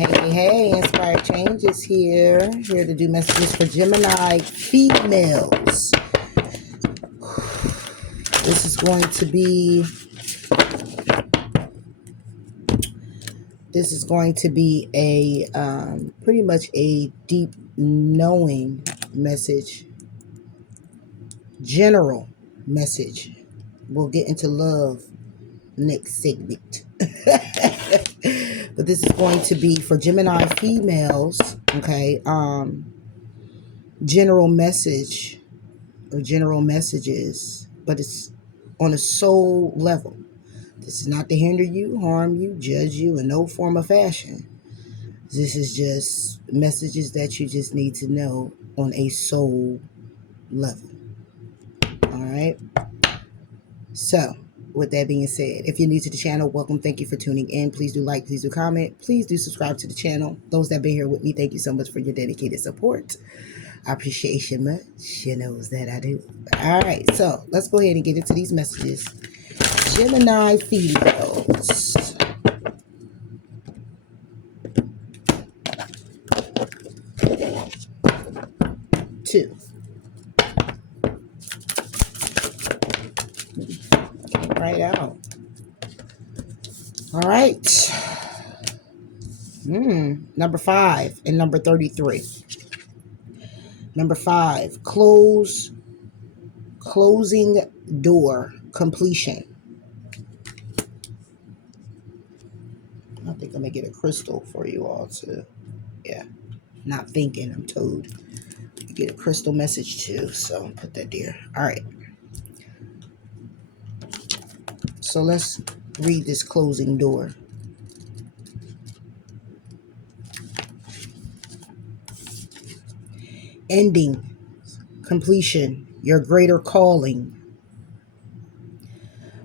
Hey, Inspired Change is here. Here to do messages for Gemini females. This is going to be a pretty much a deep knowing message. General message. We'll get into love next segment. But this is going to be for Gemini females, okay? General message or general messages, but it's on a soul level. This is not to hinder you, harm you, judge you in no form or fashion. This is just messages that you just need to know on a soul level. All right? So, with that being said, if you're new to the channel, welcome. Thank you for tuning in. Please do like, please do comment. Please do subscribe to the channel. Those that have been here with me, thank you so much for your dedicated support. I appreciate you much. You knows that I do. All right, so let's go ahead and get into these messages. Gemini females. Two. Right out. All right. Number 5 and number 33. Number 5, closing door completion. I think I'm gonna get a crystal for you all too. Yeah, not thinking, I'm told. You get a crystal message too, so put that there. All right. So let's read this closing door. Ending, completion, your greater calling.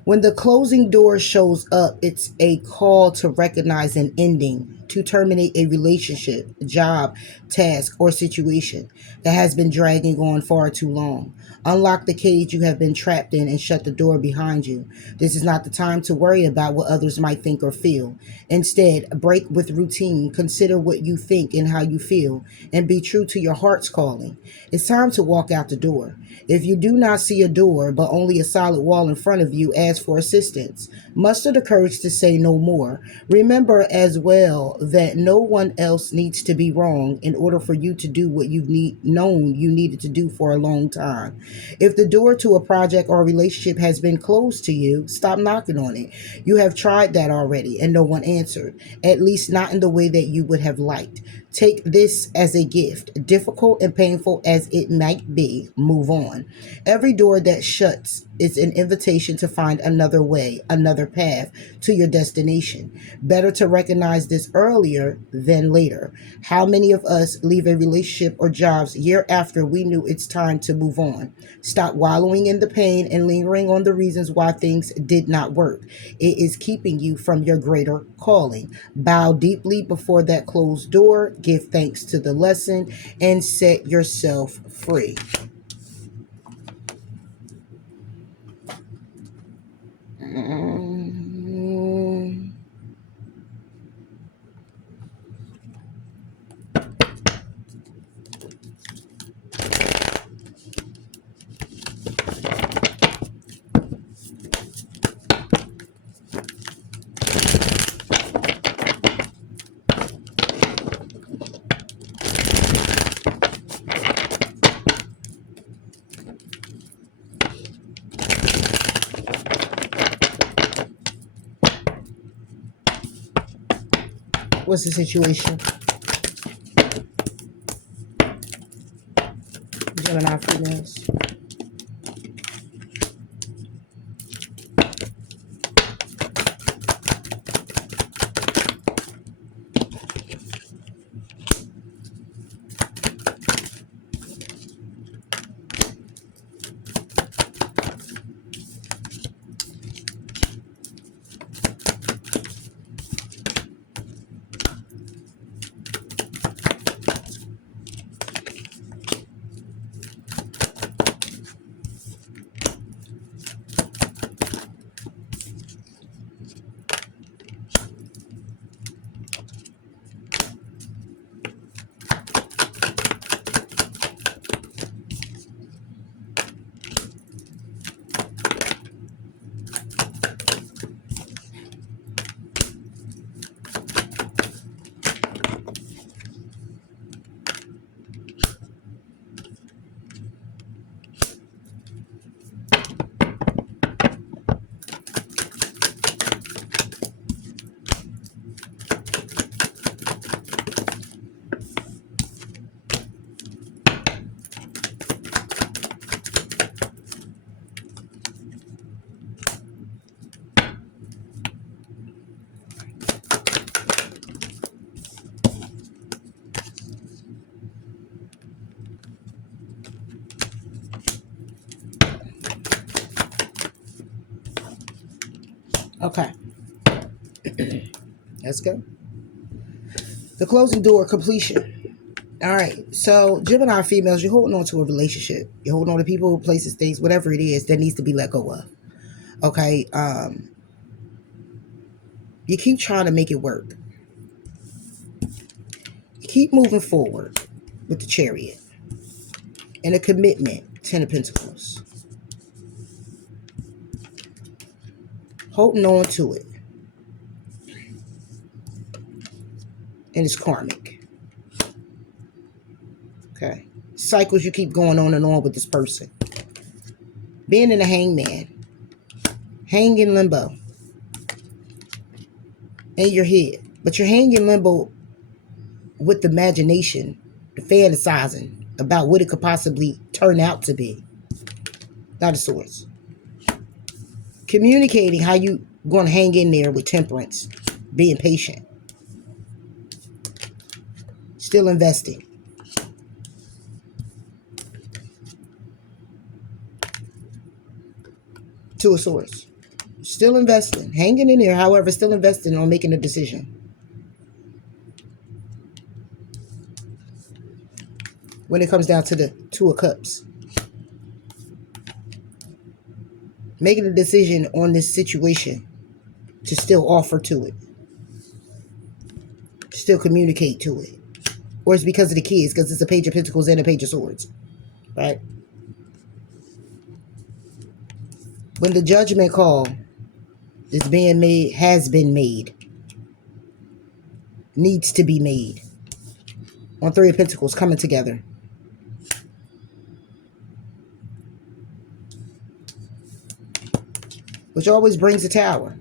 When the closing door shows up, it's a call to recognize an ending, to terminate a relationship, job, task, or situation that has been dragging on far too long. Unlock the cage you have been trapped in and shut the door behind you. This is not the time to worry about what others might think or feel. Instead, break with routine, consider what you think and how you feel, and be true to your heart's calling. It's time to walk out the door. If you do not see a door, but only a solid wall in front of you, ask for assistance. Muster the courage to say no more. Remember as well that no one else needs to be wrong in order for you to do what you've known you needed to do for a long time. If the door to a project or a relationship has been closed to you, stop knocking on it. You have tried that already and no one answered, at least not in the way that you would have liked. Take this as a gift, difficult and painful as it might be. Move on. Every door that shuts is an invitation to find another way, another path to your destination. Better to recognize this earlier than later. How many of us leave a relationship or jobs year after we knew it's time to move on? Stop wallowing in the pain and lingering on the reasons why things did not work. It is keeping you from your greater calling. Bow deeply before that closed door, give thanks to the lesson, and set yourself free. What's the situation? Gemini females. Okay. Let's go. The closing door, completion. All right. So, Gemini females, you're holding on to a relationship. You're holding on to people, places, things, whatever it is that needs to be let go of. Okay. You keep trying to make it work. You keep moving forward with the Chariot and a commitment, Ten of Pentacles. Holding on to it. And it's karmic. Okay. Cycles you keep going on and on with this person. Being in a hangman. Hang in limbo. In your head. But you're hanging in limbo with the imagination, the fantasizing about what it could possibly turn out to be. Not a source. Communicating how you going to hang in there with temperance. Being patient. Still investing. To a source. Still investing. Hanging in there, however, still investing on making a decision. When it comes down to the Two of Cups. Making a decision on this situation to still offer to it. Still communicate to it. Or it's because of the kids, because it's a Page of Pentacles and a Page of Swords. Right? When the judgment call is being made, has been made, needs to be made. On Three of Pentacles coming together. Which always brings a Tower.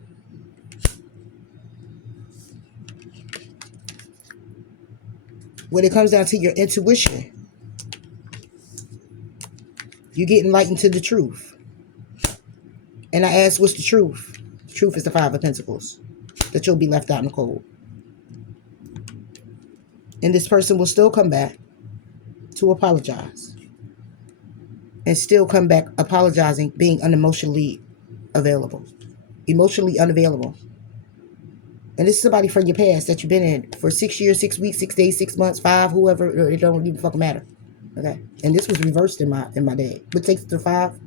When it comes down to your intuition, you get enlightened to the truth. And I ask, what's the truth? The truth is the Five of Pentacles. That you'll be left out in the cold. And this person will still come back to apologize. And still come back apologizing, being unemotionally available. Emotionally unavailable. And this is somebody from your past that you've been in for 6 years, 6 weeks, 6 days, 6 months, 5, whoever. It don't even fucking matter. Okay? And this was reversed in my day. What takes to 5?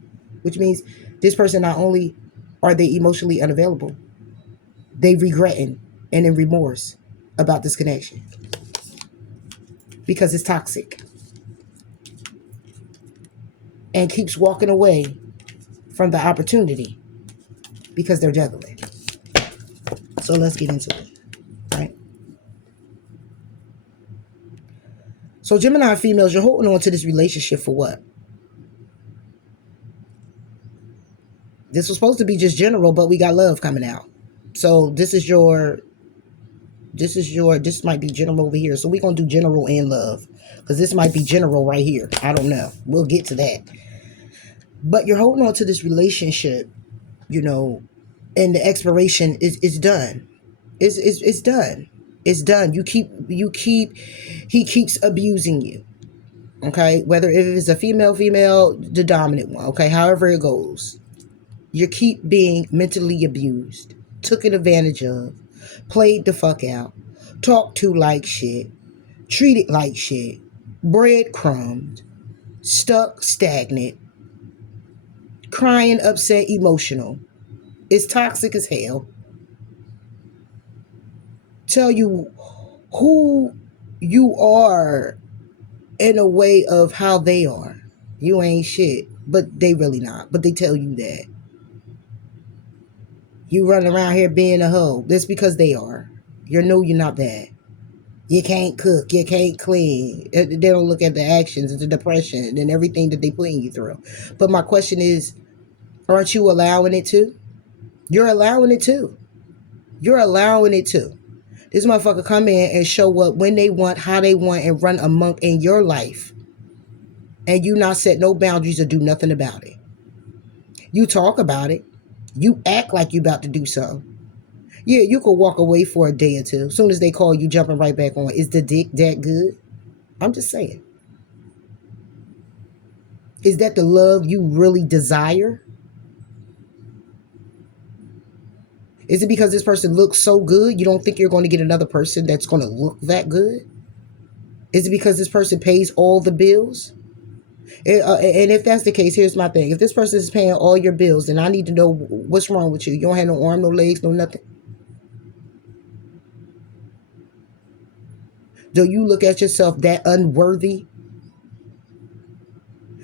Which means this person, not only are they emotionally unavailable, they regretting and in remorse about this connection. Because it's toxic. And keeps walking away from the opportunity because they're juggling. So let's get into it. Right? So Gemini females, you're holding on to this relationship for what? This was supposed to be just general, but we got love coming out. So this might be general over here. So we're going to do general and love. Because this might be general right here. I don't know. We'll get to that. But you're holding on to this relationship, you know, and the expiration is done. It's done. It's done. He keeps abusing you. Okay? Whether if it's a female, the dominant one. Okay? However it goes. You keep being mentally abused, taken advantage of, played the fuck out, talked to like shit, treated like shit, breadcrumbed, stuck, stagnant, crying, upset, emotional. It's toxic as hell. Tell you who you are in a way of how they are. You ain't shit, but they really not. But they tell you that. You running around here being a hoe. That's because they are. You know you're not bad. You can't cook. You can't clean. They don't look at the actions and the depression and everything that they putting you through. But my question is, aren't you allowing it to? You're allowing it to. You're allowing it to. This motherfucker come in and show up when they want, how they want, and run amok in your life. And you not set no boundaries or do nothing about it. You talk about it. You act like you about to do something. Yeah, you could walk away for a day or two. As soon as they call you, jumping right back on. Is the dick that good? I'm just saying. Is that the love you really desire? Is it because this person looks so good you don't think you're going to get another person that's going to look that good? Is it because this person pays all the bills? And if that's the case, here's my thing. If this person is paying all your bills, then I need to know what's wrong with you. You don't have no arm, no legs, no nothing. Do you look at yourself that unworthy?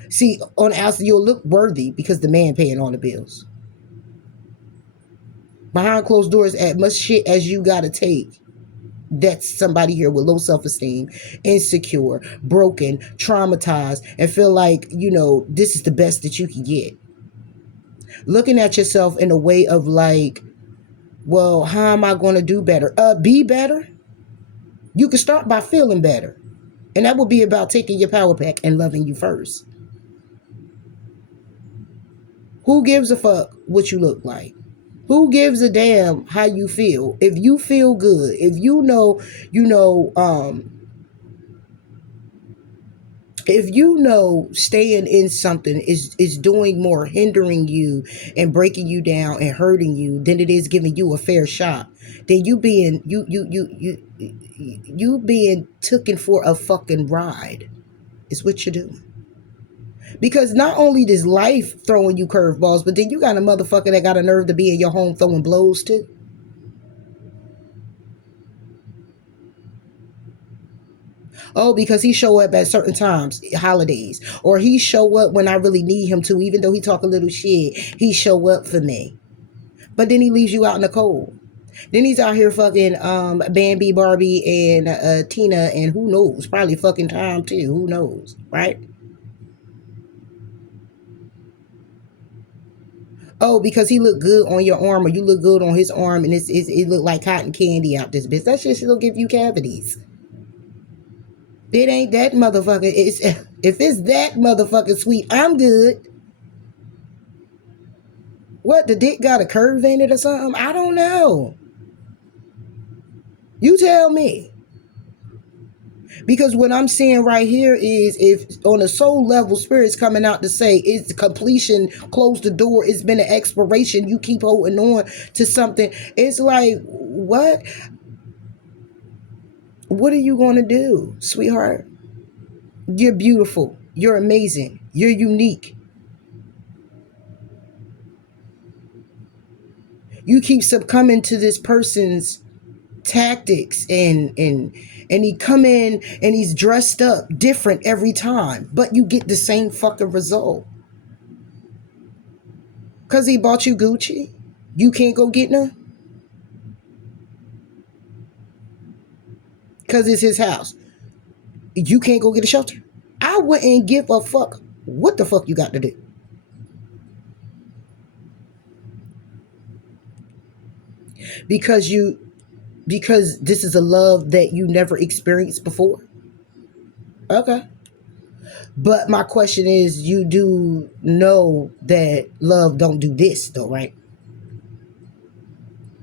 See, on the outside, you'll look worthy because the man paying all the bills. Behind closed doors, as much shit as you gotta take, that's somebody here with low self-esteem, insecure, broken, traumatized, and feel like, this is the best that you can get. Looking at yourself in a way of like, well, how am I going to do better? Be better. You can start by feeling better. And that will be about taking your power back and loving you first. Who gives a fuck what you look like? Who gives a damn how you feel? If you feel good, if if you know staying in something is doing more hindering you and breaking you down and hurting you than it is giving you a fair shot, then you being taken for a fucking ride is what you're doing. Because not only does life throwing you curveballs, but then you got a motherfucker that got a nerve to be in your home throwing blows too. Oh, because he show up at certain times, holidays, or he show up when I really need him to, even though he talk a little shit, he show up for me. But then he leaves you out in the cold. Then he's out here fucking Bambi, Barbie, and Tina, and who knows, probably fucking Tom too. Who knows, right? Oh, because he look good on your arm, or you look good on his arm, and it look like cotton candy out this bitch. That shit still give you cavities. It ain't that motherfucker. It's if it's that motherfucking sweet, I'm good. What, the dick got a curve in it or something? I don't know. You tell me. Because what I'm seeing right here is, if on a soul level, spirit's coming out to say it's completion, close the door, it's been an expiration, you keep holding on to something. It's like, what? What are you going to do, sweetheart? You're beautiful. You're amazing. You're unique. You keep succumbing to this person's tactics, and he come in and he's dressed up different every time, but you get the same fucking result. Because he bought you Gucci, you can't go get none? Because it's his house, you can't go get a shelter? I wouldn't give a fuck what the fuck you got to do. Because this is a love that you never experienced before. Okay. But my question is, you do know that love don't do this though, right?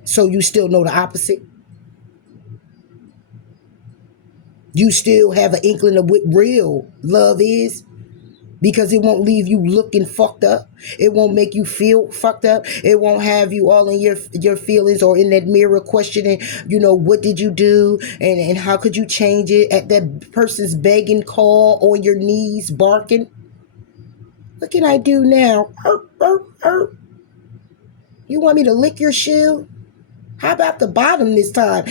So you still know the opposite? You still have an inkling of what real love is? Because it won't leave you looking fucked up. It won't make you feel fucked up. It won't have you all in your feelings, or in that mirror questioning, what did you do, and how could you change it, at that person's begging call, on your knees barking. What can I do now? You want me to lick your shoe? How about the bottom this time?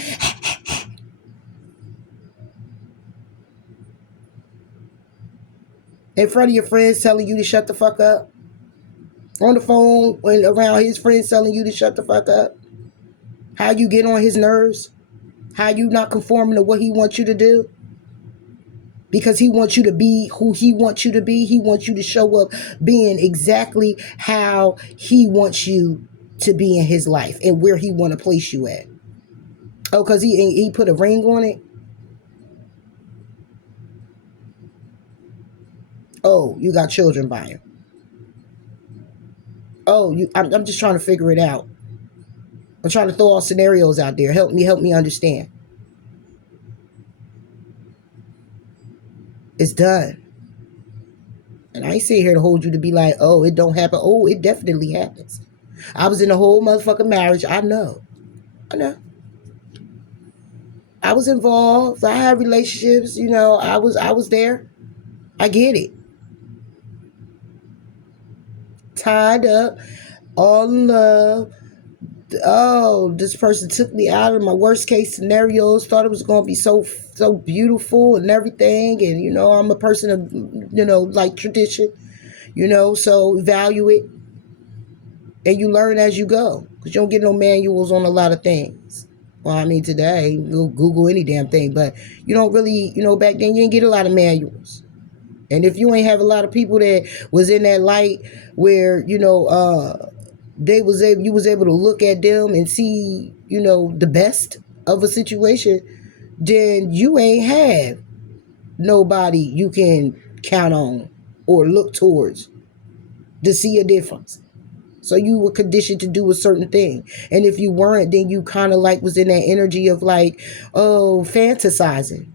In front of your friends telling you to shut the fuck up. On the phone and around his friends telling you to shut the fuck up. How you get on his nerves. How you not conforming to what he wants you to do. Because he wants you to be who he wants you to be. He wants you to show up being exactly how he wants you to be in his life, and where he want to place you at. Oh, because he put a ring on it? Oh, you got children by him. Oh, I'm just trying to figure it out. I'm trying to throw all scenarios out there. Help me understand. It's done. And I ain't sitting here to hold you to be like, oh, it don't happen. Oh, it definitely happens. I was in a whole motherfucking marriage. I know. I know. I was involved. I had relationships. I was there. I get it. Tied up, all in love. Oh, this person took me out of my worst case scenarios. Thought it was going to be so beautiful and everything. And I'm a person of like tradition. So value it, and you learn as you go, because you don't get no manuals on a lot of things. Well, I mean, today you'll Google any damn thing, but you don't really, back then you didn't get a lot of manuals. And if you ain't have a lot of people that was in that light where you was able to look at them and see the best of a situation, then you ain't have nobody you can count on or look towards to see a difference. So you were conditioned to do a certain thing. And if you weren't, then you kind of like was in that energy of like, oh, fantasizing.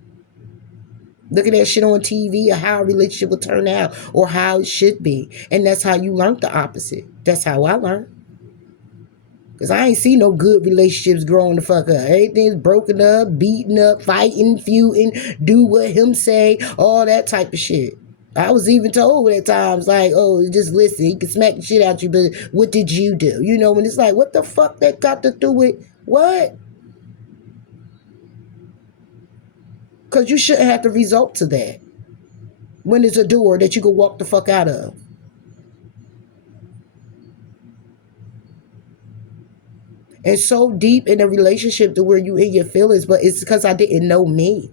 Looking at shit on TV or how a relationship will turn out or how it should be. And that's how you learned the opposite. That's how I learned. Because I ain't seen no good relationships growing the fuck up. Everything's broken up, beaten up, fighting, feuding, do what him say, all that type of shit. I was even told at times, like, oh, just listen, he can smack the shit out you, but what did you do? When it's like, what the fuck that got to do with what? Because you shouldn't have to resort to that when there's a door that you can walk the fuck out of. And so deep in a relationship to where you in your feelings, but it's because I didn't know me.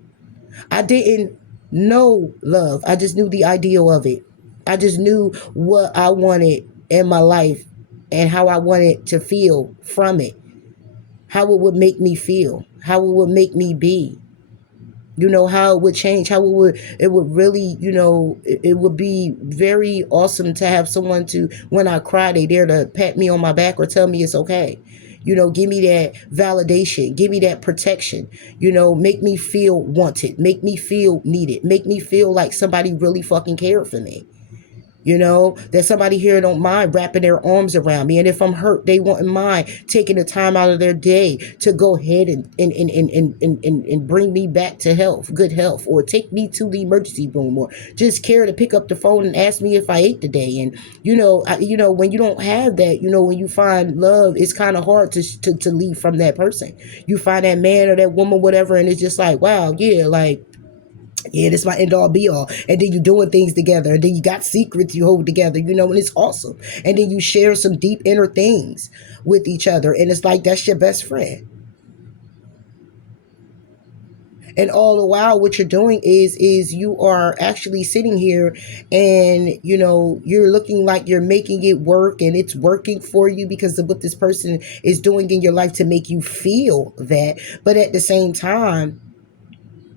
I didn't know love. I just knew the ideal of it. I just knew what I wanted in my life and how I wanted to feel from it. How it would make me feel. How it would make me be. How it would change, how it would really, it would be very awesome to have someone to, when I cry, they dare to pat me on my back or tell me it's okay. Give me that validation, give me that protection, make me feel wanted, make me feel needed, make me feel like somebody really fucking cared for me. That somebody here don't mind wrapping their arms around me. And if I'm hurt, they wouldn't mind taking the time out of their day to go ahead and bring me back to health, good health, or take me to the emergency room, or just care to pick up the phone and ask me if I ate today. And, when you don't have that, when you find love, it's kind of hard to leave from that person. You find that man or that woman, whatever, and it's just like, wow, yeah, like, yeah, this my end all be all. And then you doing things together. And then you got secrets you hold together, and it's awesome. And then you share some deep inner things with each other. And it's like, that's your best friend. And all the while, what you're doing is you are actually sitting here and, you're looking like you're making it work and it's working for you because of what this person is doing in your life to make you feel that. But at the same time,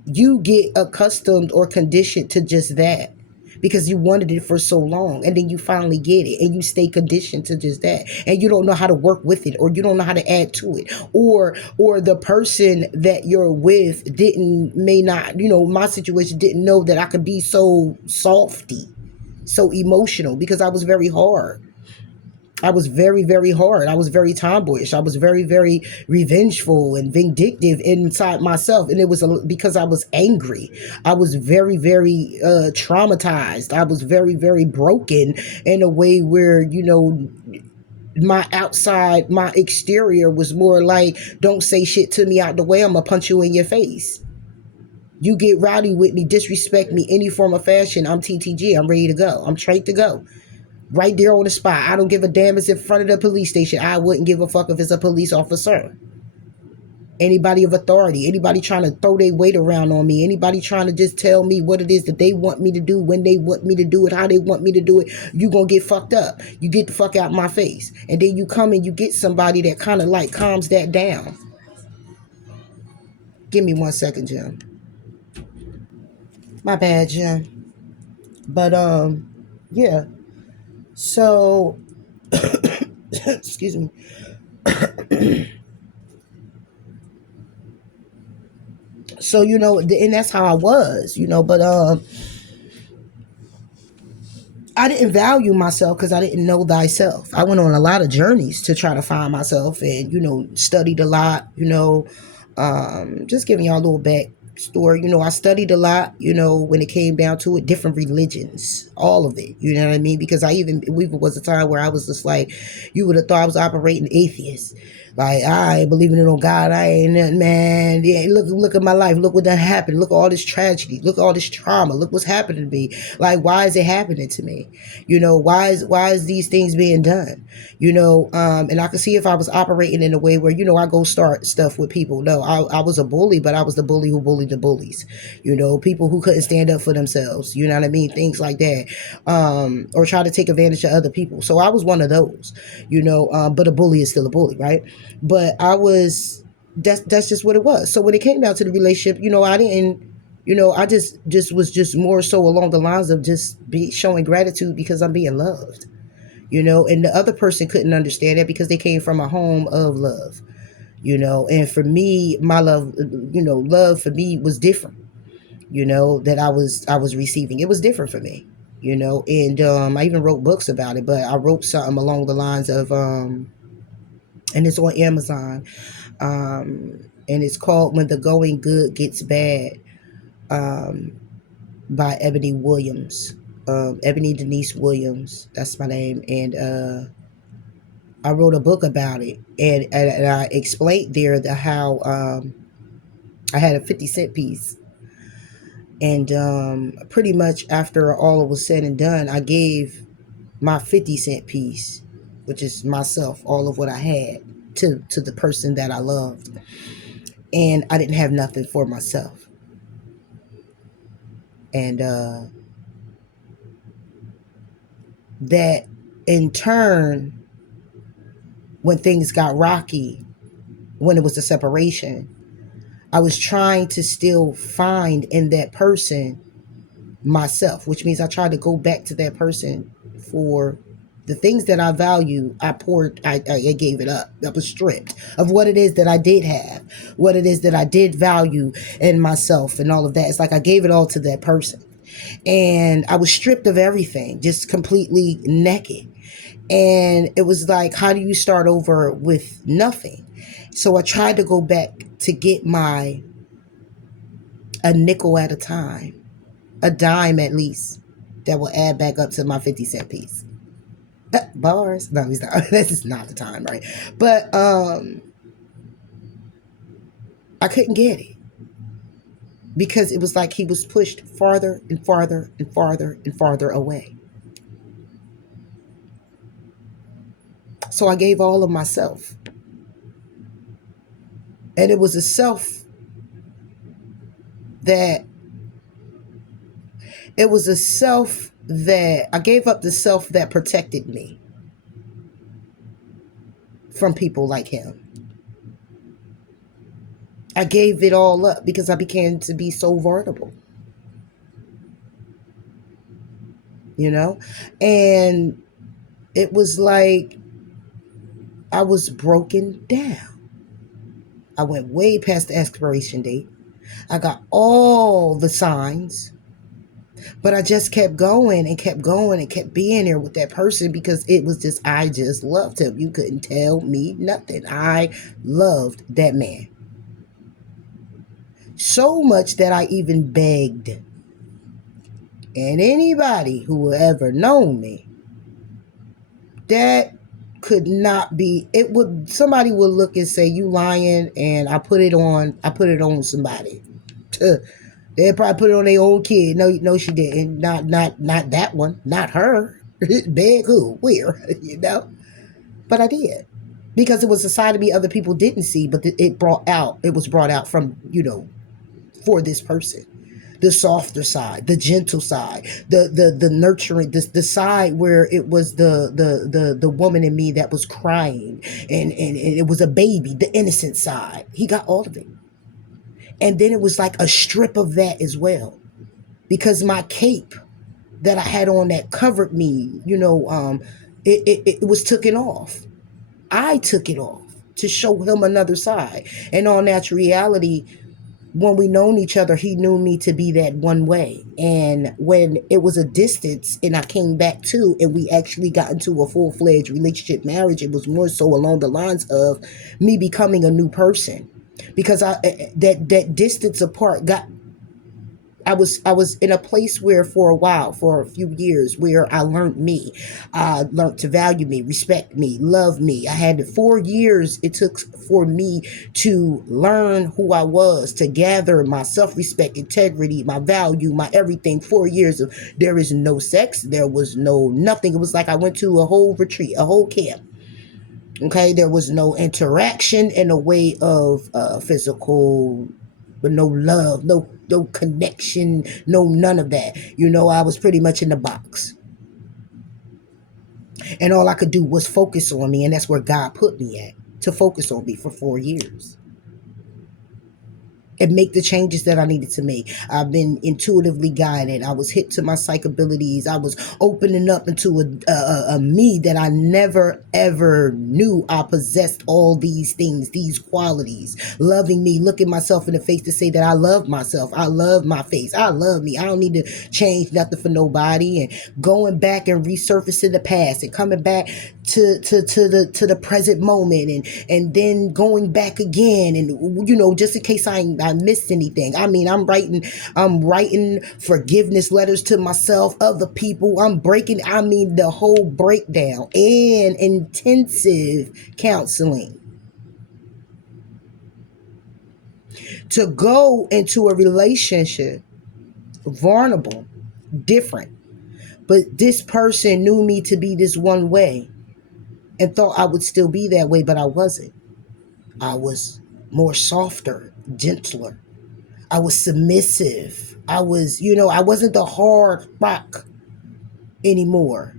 you get accustomed or conditioned to just that because you wanted it for so long, and then you finally get it and you stay conditioned to just that, and you don't know how to work with it, or you don't know how to add to it, or the person that you're with may not, my situation didn't know that I could be so softy, so emotional, because I was very hard. I was very, very hard. I was very tomboyish. I was very, very revengeful and vindictive inside myself. And it was because I was angry. I was very, very traumatized. I was very, very broken in a way where, my outside, my exterior was more like, don't say shit to me out the way. I'm going to punch you in your face. You get rowdy with me, disrespect me, any form of fashion, I'm TTG. I'm ready to go. I'm trained to go. Right there on the spot. I don't give a damn if it's in front of the police station. I wouldn't give a fuck if it's a police officer. Anybody of authority, anybody trying to throw their weight around on me, anybody trying to just tell me what it is that they want me to do, when they want me to do it, how they want me to do it, you gonna get fucked up. You get the fuck out my face. And then you come and you get somebody that kind of like calms that down. Give me 1 second, Jim. My bad, Jim. But yeah. So excuse me. So and that's how I was, but I didn't value myself because I didn't know thyself. I went on a lot of journeys to try to find myself, and studied a lot. Just giving y'all a little back story. I studied a lot. When it came down to it, different religions, all of it. You know what I mean? Because we was a time where I was just like, you would have thought I was operating atheist. Like, I ain't believing in no God. I ain't nothing, man. Yeah, look at my life. Look what done happened. Look at all this tragedy. Look at all this trauma. Look what's happening to me. Like, why is it happening to me? Why is these things being done? And I could see if I was operating in a way where, I go start stuff with people. No, I was a bully, but I was the bully who bullied the bullies. People who couldn't stand up for themselves. You know what I mean? Things like that. Or try to take advantage of other people. So I was one of those, but a bully is still a bully, right? But that's just what it was. So when it came down to the relationship, I didn't, I just was just more so along the lines of just be showing gratitude because I'm being loved, and the other person couldn't understand that because they came from a home of love, and for me, my love, love for me was different, that I was receiving. It was different for me, and I even wrote books about it, but I wrote something along the lines of, and it's on Amazon, and it's called When the Going Good Gets Bad, by Ebony Williams, Ebony Denise Williams. That's my name, and I wrote a book about it, and I explained there how I had a 50-cent piece, and pretty much after all was said and done, I gave my 50-cent piece, which is myself, all of what I had, to the person that I loved, and I didn't have nothing for myself, and that in turn, when things got rocky, when it was a separation, I was trying to still find in that person myself, which means I tried to go back to that person for the things that I value. I gave it up. I was stripped of what it is that I did have, what it is that I did value in myself, and all of that. It's like I gave it all to that person, and I was stripped of everything, just completely naked. And it was like, how do you start over with nothing? So I tried to go back to get a nickel at a time, a dime at least, that will add back up to my 50-cent piece. Bars? No, he's not. This is not the time, right? But I couldn't get it because it was like he was pushed farther and farther and farther and farther away. So I gave all of myself. And it was a self that I gave up, the self that protected me from people like him. I gave it all up because I began to be so vulnerable, and it was like I was broken down. I went way past the expiration date. I got all the signs, but I just kept going and kept going and kept being there with that person because it was just, I just loved him. You couldn't tell me nothing. I loved that man so much that I even begged. And anybody who will ever known me, that could not be, somebody would look and say, you lying, and I put it on somebody. They'd probably put it on their own kid. No, she didn't. Not that one. Not her. Beg who? Where? But I did. Because it was a side of me other people didn't see, but it was brought out from, for this person. The softer side, the gentle side, the nurturing, the side where it was the woman in me that was crying, and it was a baby, the innocent side. He got all of it. And then it was like a strip of that as well, because my cape that I had on that covered me, it was taken off. I took it off to show him another side. And on natural reality, when we known each other, he knew me to be that one way. And when it was a distance and I came back to, and we actually got into a full-fledged relationship marriage, it was more so along the lines of me becoming a new person. Because that distance apart got, I was in a place where for a while, for a few years, where I learned me. I learned to value me, respect me, love me. I had 4 years it took for me to learn who I was, to gather my self-respect, integrity, my value, my everything. 4 years of there is no sex, there was no nothing. It was like I went to a whole retreat, a whole camp. Okay, there was no interaction in a way of physical, but no love, no connection, no none of that. I was pretty much in the box, and all I could do was focus on me, and that's where God put me at, to focus on me for 4 years and make the changes that I needed to make. I've been intuitively guided. I was hit to my psych abilities. I was opening up into a me that I never ever knew I possessed all these things, these qualities. Loving me, looking myself in the face to say that I love myself. I love my face. I love me. I don't need to change nothing for nobody. And going back and resurfacing the past and coming back to the present moment, and then going back again, and just in case I missed anything. I mean, I'm writing forgiveness letters to myself, other people. I'm breaking, I mean, the whole breakdown, and intensive counseling to go into a relationship vulnerable, different. But this person knew me to be this one way and thought I would still be that way, but I wasn't. I was more softer, gentler. I was submissive. I wasn't the hard rock anymore.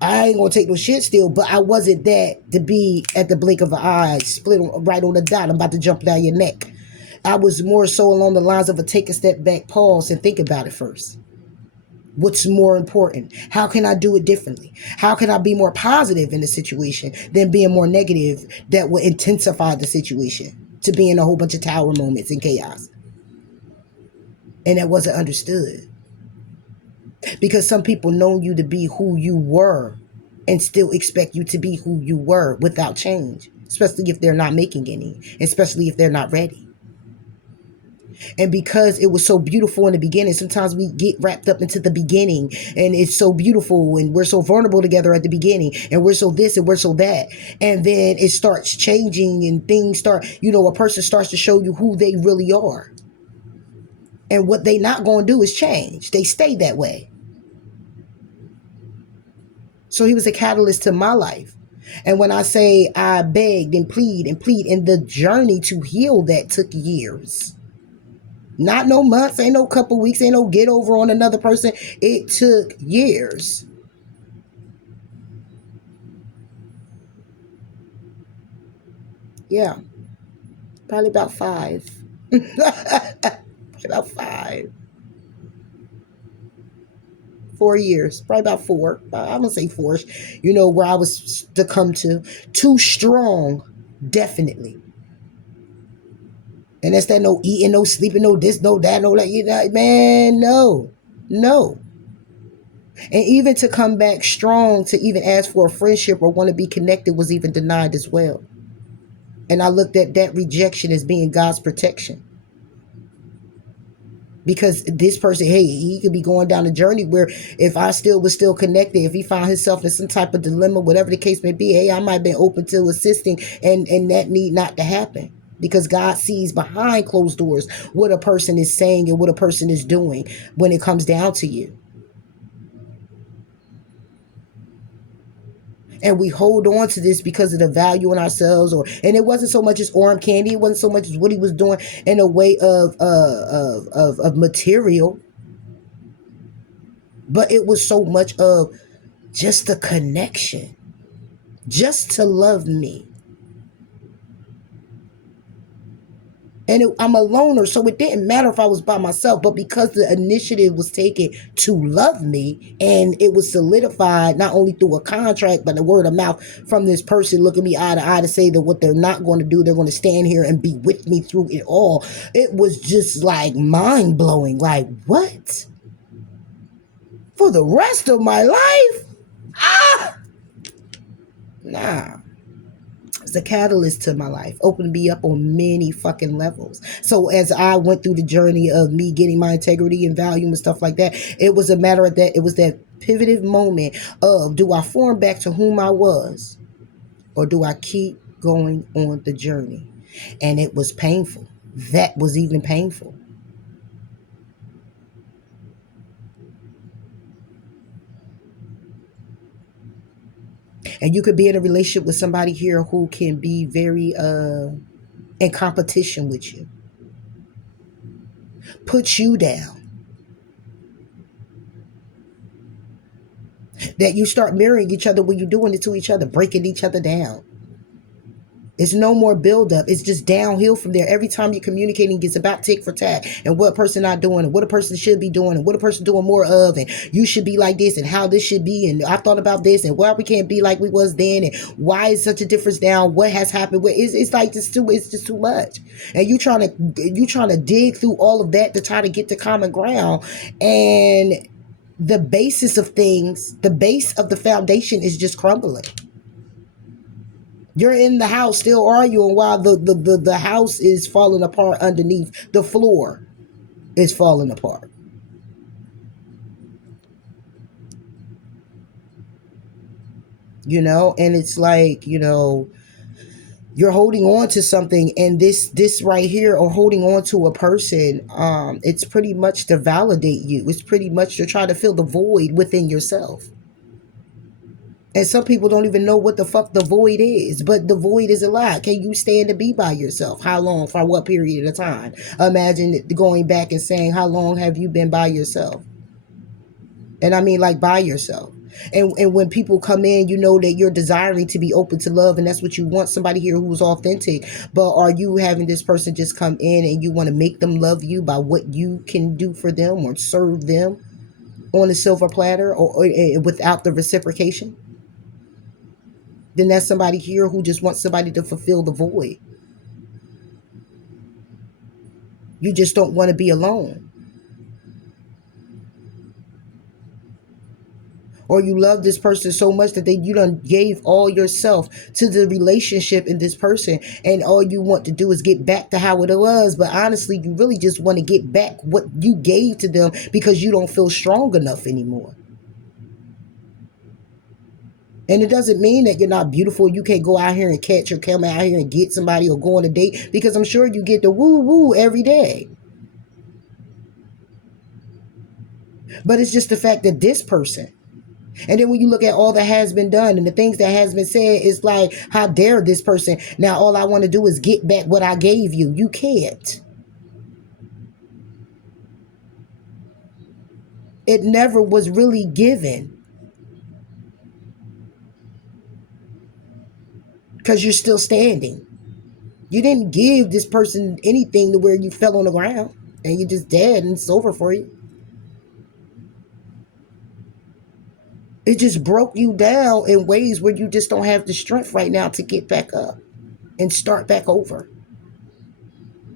I ain't gonna take no shit still, but I wasn't that to be at the blink of an eye, right on the dot. I'm about to jump down your neck. I was more so along the lines of a take a step back, pause, and think about it first. What's more important? How can I do it differently? How can I be more positive in the situation than being more negative that will intensify the situation to be in a whole bunch of tower moments and chaos? And that wasn't understood. Because some people know you to be who you were and still expect you to be who you were without change, especially if they're not making any, especially if they're not ready. And because it was so beautiful in the beginning, sometimes we get wrapped up into the beginning, and it's so beautiful and we're so vulnerable together at the beginning, and we're so this and we're so that. And then it starts changing and things start, a person starts to show you who they really are. And what they not going to do is change. They stay that way. So he was a catalyst to my life. And when I say I begged and plead, and the journey to heal that took years. Not no months, ain't no couple weeks, ain't no get over on another person. It took years. Yeah, probably about 5. About 5. 4 years, probably about 4. I'm gonna say 4. Where I was to come to. Too strong, definitely. And that's that no eating, no sleeping, no this, no that, no that. Man, no. And even to come back strong, to even ask for a friendship or want to be connected, was even denied as well. And I looked at that rejection as being God's protection. Because this person, hey, he could be going down a journey where if I was still connected, if he found himself in some type of dilemma, whatever the case may be, hey, I might have been open to assisting, and that need not to happen. Because God sees behind closed doors what a person is saying and what a person is doing when it comes down to you. And we hold on to this because of the value in ourselves, and it wasn't so much as arm candy, it wasn't so much as what he was doing in a way of material, but it was so much of just the connection, just to love me. And I'm a loner, so it didn't matter if I was by myself. But because the initiative was taken to love me, and it was solidified not only through a contract, but the word of mouth from this person looking me eye to eye to say that what they're not going to do, they're going to stand here and be with me through it all. It was just like mind blowing. Like, what? For the rest of my life? Ah! Nah. It's a catalyst to my life, opened me up on many fucking levels. So as I went through the journey of me getting my integrity and value and stuff like that, it was a matter of that, it was that pivotive moment of, do I form back to whom I was, or do I keep going on the journey? And it was painful. That was even painful. And you could be in a relationship with somebody here who can be very in competition with you, put you down, that you start mirroring each other when you're doing it to each other, breaking each other down. It's no more buildup. It's just downhill from there. Every time you're communicating, it's about tick for tack and what a person not doing and what a person should be doing and what a person doing more of, and you should be like this and how this should be, and I thought about this and why we can't be like we was then, and why is such a difference now? What has happened? It's like it's just too much, and you trying to dig through all of that to try to get to common ground, and the basis of things, the base of the foundation is just crumbling. You're in the house still arguing while the house is falling apart underneath. The floor is falling apart. And it's like, you're holding on to something, and this right here, or holding on to a person, it's pretty much to validate you. It's pretty much to try to fill the void within yourself. And some people don't even know what the fuck the void is, but the void is a lie. Can you stand to be by yourself? How long? For what period of time? Imagine going back and saying, how long have you been by yourself? And I mean, like, by yourself. And when people come in, you know that you're desiring to be open to love, and that's what you want, somebody here who's authentic. But are you having this person just come in and you want to make them love you by what you can do for them or serve them on a silver platter, or without the reciprocation? Then that's somebody here who just wants somebody to fulfill the void. You just don't want to be alone. Or you love this person so much that you done gave all yourself to the relationship in this person, and all you want to do is get back to how it was. But honestly, you really just want to get back what you gave to them because you don't feel strong enough anymore. And it doesn't mean that you're not beautiful. You can't go out here and catch or come out here and get somebody or go on a date, because I'm sure you get the woo woo every day. But it's just the fact that this person, and then when you look at all that has been done and the things that has been said, it's like, how dare this person? Now all I want to do is get back what I gave you. You can't. It never was really given, because you're still standing. You didn't give this person anything to where you fell on the ground and you're just dead and it's over for you. It just broke you down in ways where you just don't have the strength right now to get back up and start back over.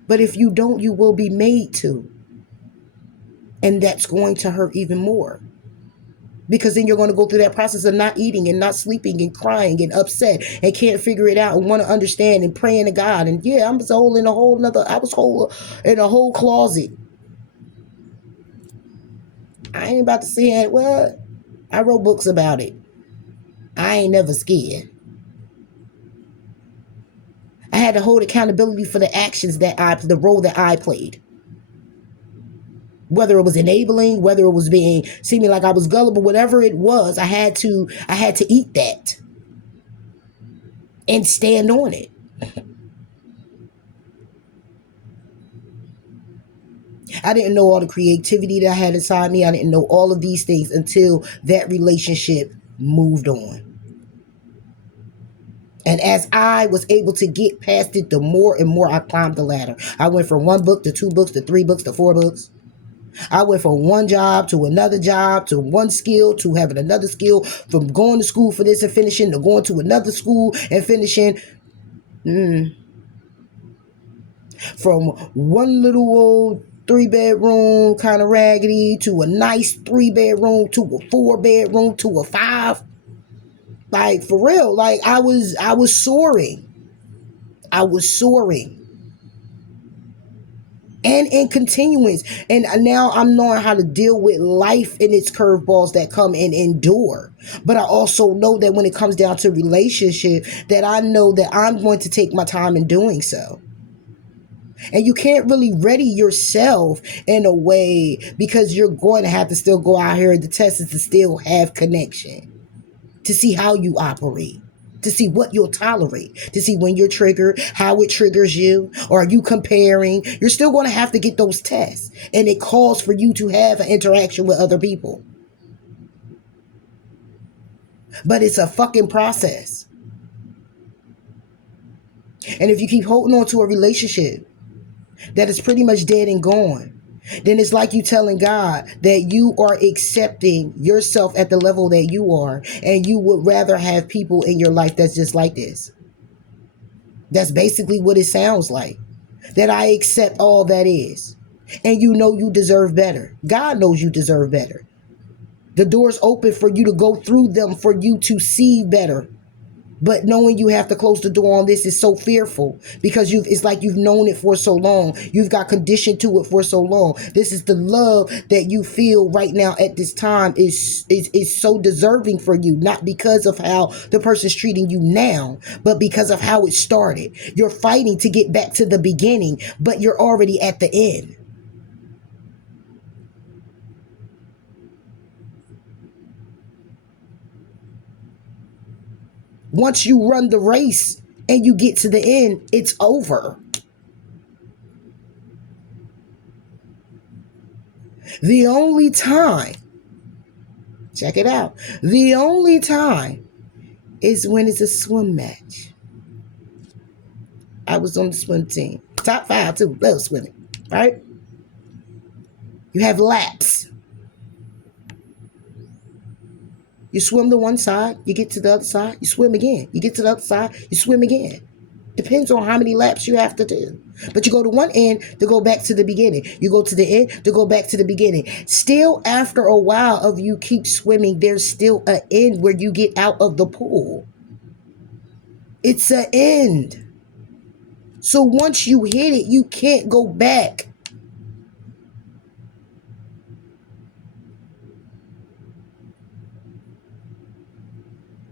But if you don't, you will be made to. And that's going to hurt even more. Because then you're going to go through that process of not eating and not sleeping and crying and upset and can't figure it out and want to understand and praying to God. And yeah, I was whole in a whole closet. I ain't about to say it. Well, I wrote books about it. I ain't never scared. I had to hold accountability for the actions the role that I played. Whether it was enabling, whether it was being seeming like I was gullible, whatever it was, I had to eat that and stand on it. I didn't know all the creativity that I had inside me. I didn't know all of these things until that relationship moved on. And as I was able to get past it, the more and more I climbed the ladder. I went from 1 book to 2 books to 3 books to 4 books. I went from one job to another job to one skill to having another skill, from going to school for this and finishing to going to another school and finishing. From one little old 3 bedroom kind of raggedy to a nice 3 bedroom to a 4 bedroom to a 5. Like, for real, like I was soaring. I was soaring. And in continuance. And now I'm knowing how to deal with life and its curveballs that come and endure. But I also know that when it comes down to relationship, that I know that I'm going to take my time in doing so. And you can't really ready yourself in a way, because you're going to have to still go out here and the test is to still have connection, to see how you operate, to see what you'll tolerate, to see when you're triggered, how it triggers you. Or are you comparing? You're still going to have to get those tests. And it calls for you to have an interaction with other people. But it's a fucking process. And if you keep holding on to a relationship that is pretty much dead and gone, then it's like you telling God that you are accepting yourself at the level that you are, and you would rather have people in your life that's just like this. That's basically what it sounds like. That I accept all that is. And you know you deserve better. God knows you deserve better. The door's open for you to go through them, for you to see better. But knowing you have to close the door on this is so fearful, because it's like you've known it for so long. You've got conditioned to it for so long. This is the love that you feel right now at this time is so deserving for you, not because of how the person's treating you now, but because of how it started. You're fighting to get back to the beginning, but you're already at the end. Once you run the race and you get to the end, it's over. The only time, check it out, the only time is when it's a swim match. I was on the swim team. Top 5 too, love swimming, right? You have laps. You swim to one side, you get to the other side, you swim again. You get to the other side, you swim again. Depends on how many laps you have to do. But you go to one end to go back to the beginning. You go to the end to go back to the beginning. Still, after a while of you keep swimming, there's still an end where you get out of the pool. It's an end. So once you hit it, you can't go back.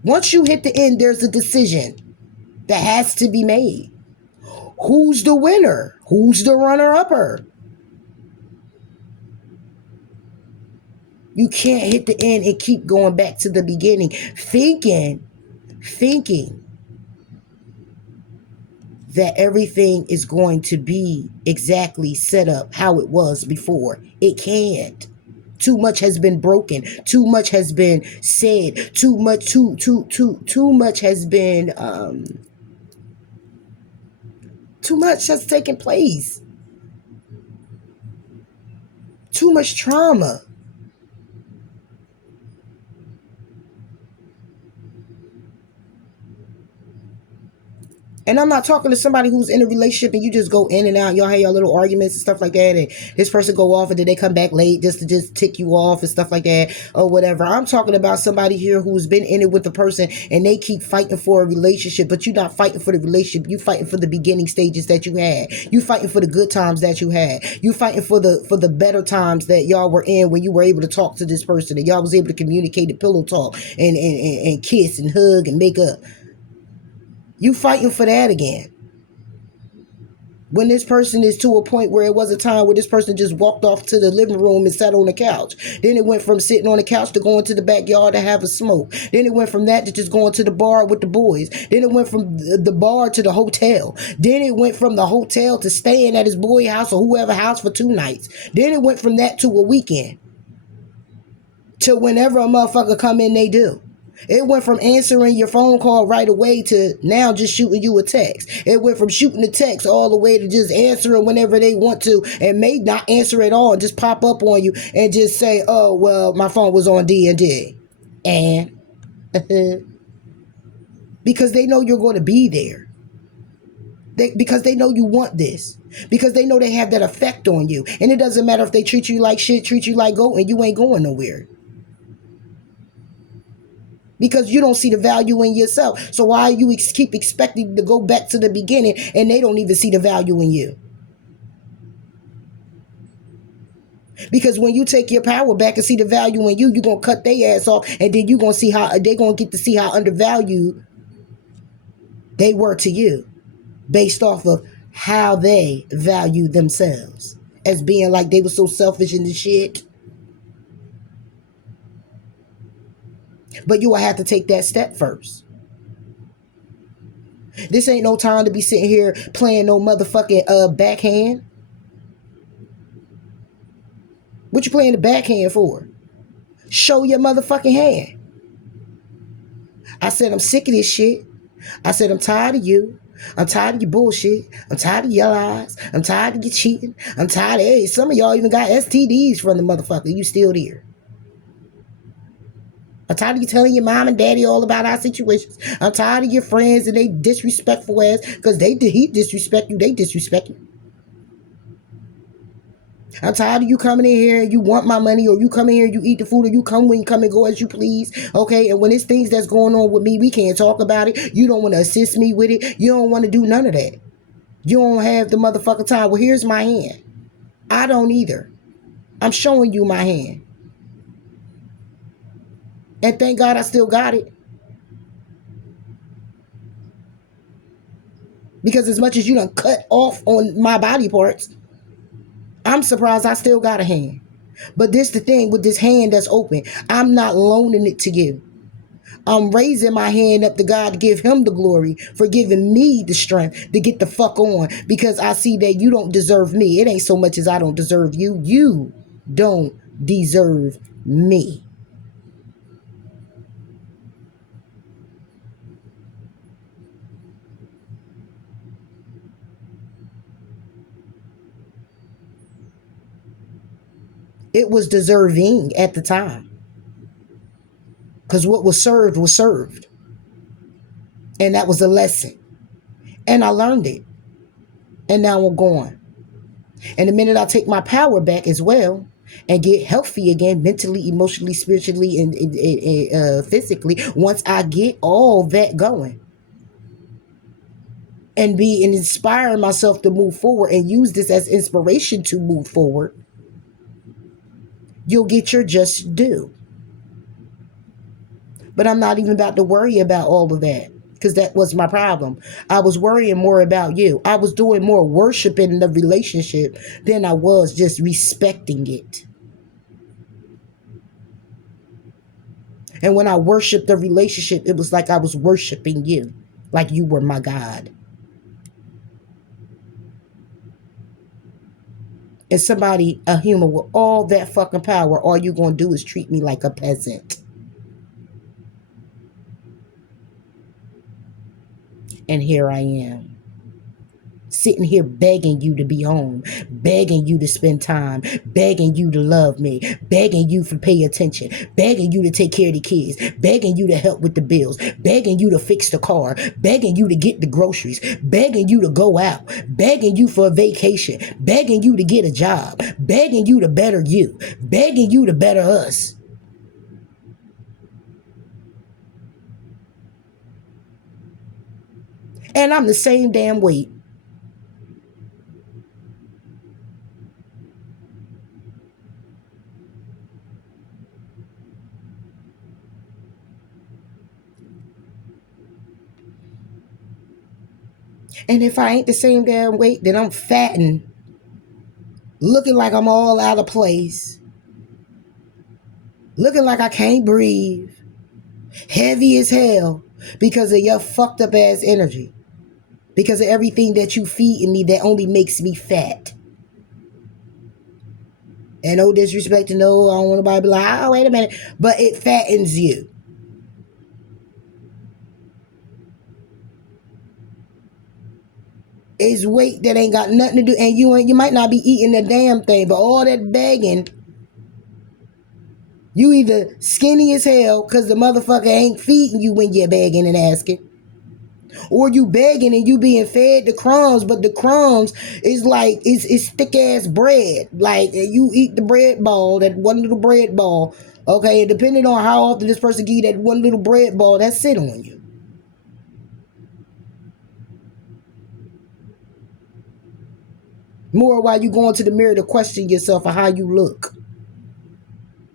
Once you hit the end, there's a decision that has to be made. Who's the winner? Who's the runner-upper? You can't hit the end and keep going back to the beginning, thinking that everything is going to be exactly set up how it was before. It can't. Too much has been broken. Too much has been said. Too much has been too much has taken place. Too much trauma. And I'm not talking to somebody who's in a relationship and you just go in and out. Y'all have your little arguments and stuff like that. And this person go off and then they come back late just to just tick you off and stuff like that or whatever. I'm talking about somebody here who's been in it with the person and they keep fighting for a relationship, but you're not fighting for the relationship. You fighting for the beginning stages that you had. You fighting for the good times that you had. You fighting for the better times that y'all were in when you were able to talk to this person and y'all was able to communicate and pillow talk and kiss and hug and make up. You fighting for that again. When this person is to a point where it was a time where this person just walked off to the living room and sat on the couch. Then it went from sitting on the couch to going to the backyard to have a smoke. Then it went from that to just going to the bar with the boys. Then it went from the bar to the hotel. Then it went from the hotel to staying at his boy house or whoever house for 2 nights. Then it went from that to a weekend. To whenever a motherfucker come in, they do. It went from answering your phone call right away to now just shooting you a text. It went from shooting a text all the way to just answering whenever they want to and may not answer at all and just pop up on you and just say, oh, well, my phone was on D&D. And because they know you're going to be there. Because they know you want this. Because they know they have that effect on you. And it doesn't matter if they treat you like shit, treat you like goat, and you ain't going nowhere. Because you don't see the value in yourself. So why you keep expecting to go back to the beginning and they don't even see the value in you? Because when you take your power back and see the value in you, you're going to cut their ass off, and then you're going to see how they're going to get to see how undervalued they were to you based off of how they value themselves as being like they were so selfish in the shit. But you will have to take that step first. This ain't no time to be sitting here playing no motherfucking backhand. What you playing the backhand for? Show your motherfucking hand. I said I'm sick of this shit. I said I'm tired of you. I'm tired of your bullshit. I'm tired of your lies. I'm tired of your cheating. I'm tired of, hey, some of y'all even got STDs from the motherfucker. You still there. I'm tired of you telling your mom and daddy all about our situations. I'm tired of your friends and they disrespectful ass because he disrespect you, they disrespect you. I'm tired of you coming in here and you want my money, or you come in here and you eat the food, or you come when you come and go as you please. Okay, and when it's things that's going on with me, we can't talk about it. You don't want to assist me with it. You don't want to do none of that. You don't have the motherfucking time. Well, here's my hand. I don't either. I'm showing you my hand. And thank God I still got it. Because as much as you done cut off on my body parts, I'm surprised I still got a hand. But this the thing with this hand that's open. I'm not loaning it to you. I'm raising my hand up to God to give him the glory for giving me the strength to get the fuck on, because I see that you don't deserve me. It ain't so much as I don't deserve you. You don't deserve me. It was deserving at the time. Because what was served was served. And that was a lesson. And I learned it. And now I'm going. And the minute I take my power back as well and get healthy again, mentally, emotionally, spiritually, and physically, once I get all that going and inspire myself to move forward and use this as inspiration to move forward, you'll get your just due. But I'm not even about to worry about all of that, because that was my problem. I was worrying more about you. I was doing more worshiping the relationship than I was just respecting it. And when I worshiped the relationship, it was like I was worshiping you, like you were my God. And somebody, a human with all that fucking power, all you gonna do is treat me like a peasant. And here I am, sitting here begging you to be home, begging you to spend time, begging you to love me, begging you to pay attention, begging you to take care of the kids, begging you to help with the bills, begging you to fix the car, begging you to get the groceries, begging you to go out, begging you for a vacation, begging you to get a job, begging you to better you, begging you to better us. And I'm the same damn weight. And if I ain't the same damn weight, then I'm fatting, looking like I'm all out of place, looking like I can't breathe, heavy as hell, because of your fucked up ass energy, because of everything that you feed in me that only makes me fat. And no disrespect to no, I don't want nobody to be like, oh, wait a minute, but it fattens you. is weight that ain't got nothing to do, and you might not be eating the damn thing, but all that begging, you either skinny as hell because the motherfucker ain't feeding you when you're begging and asking, or you begging and you being fed the crumbs, but the crumbs is like it's thick ass bread. Like you eat the bread ball, that one little bread ball. Okay, and depending on how often this person give you that one little bread ball, that sit on you. More while you go into the mirror to question yourself of how you look,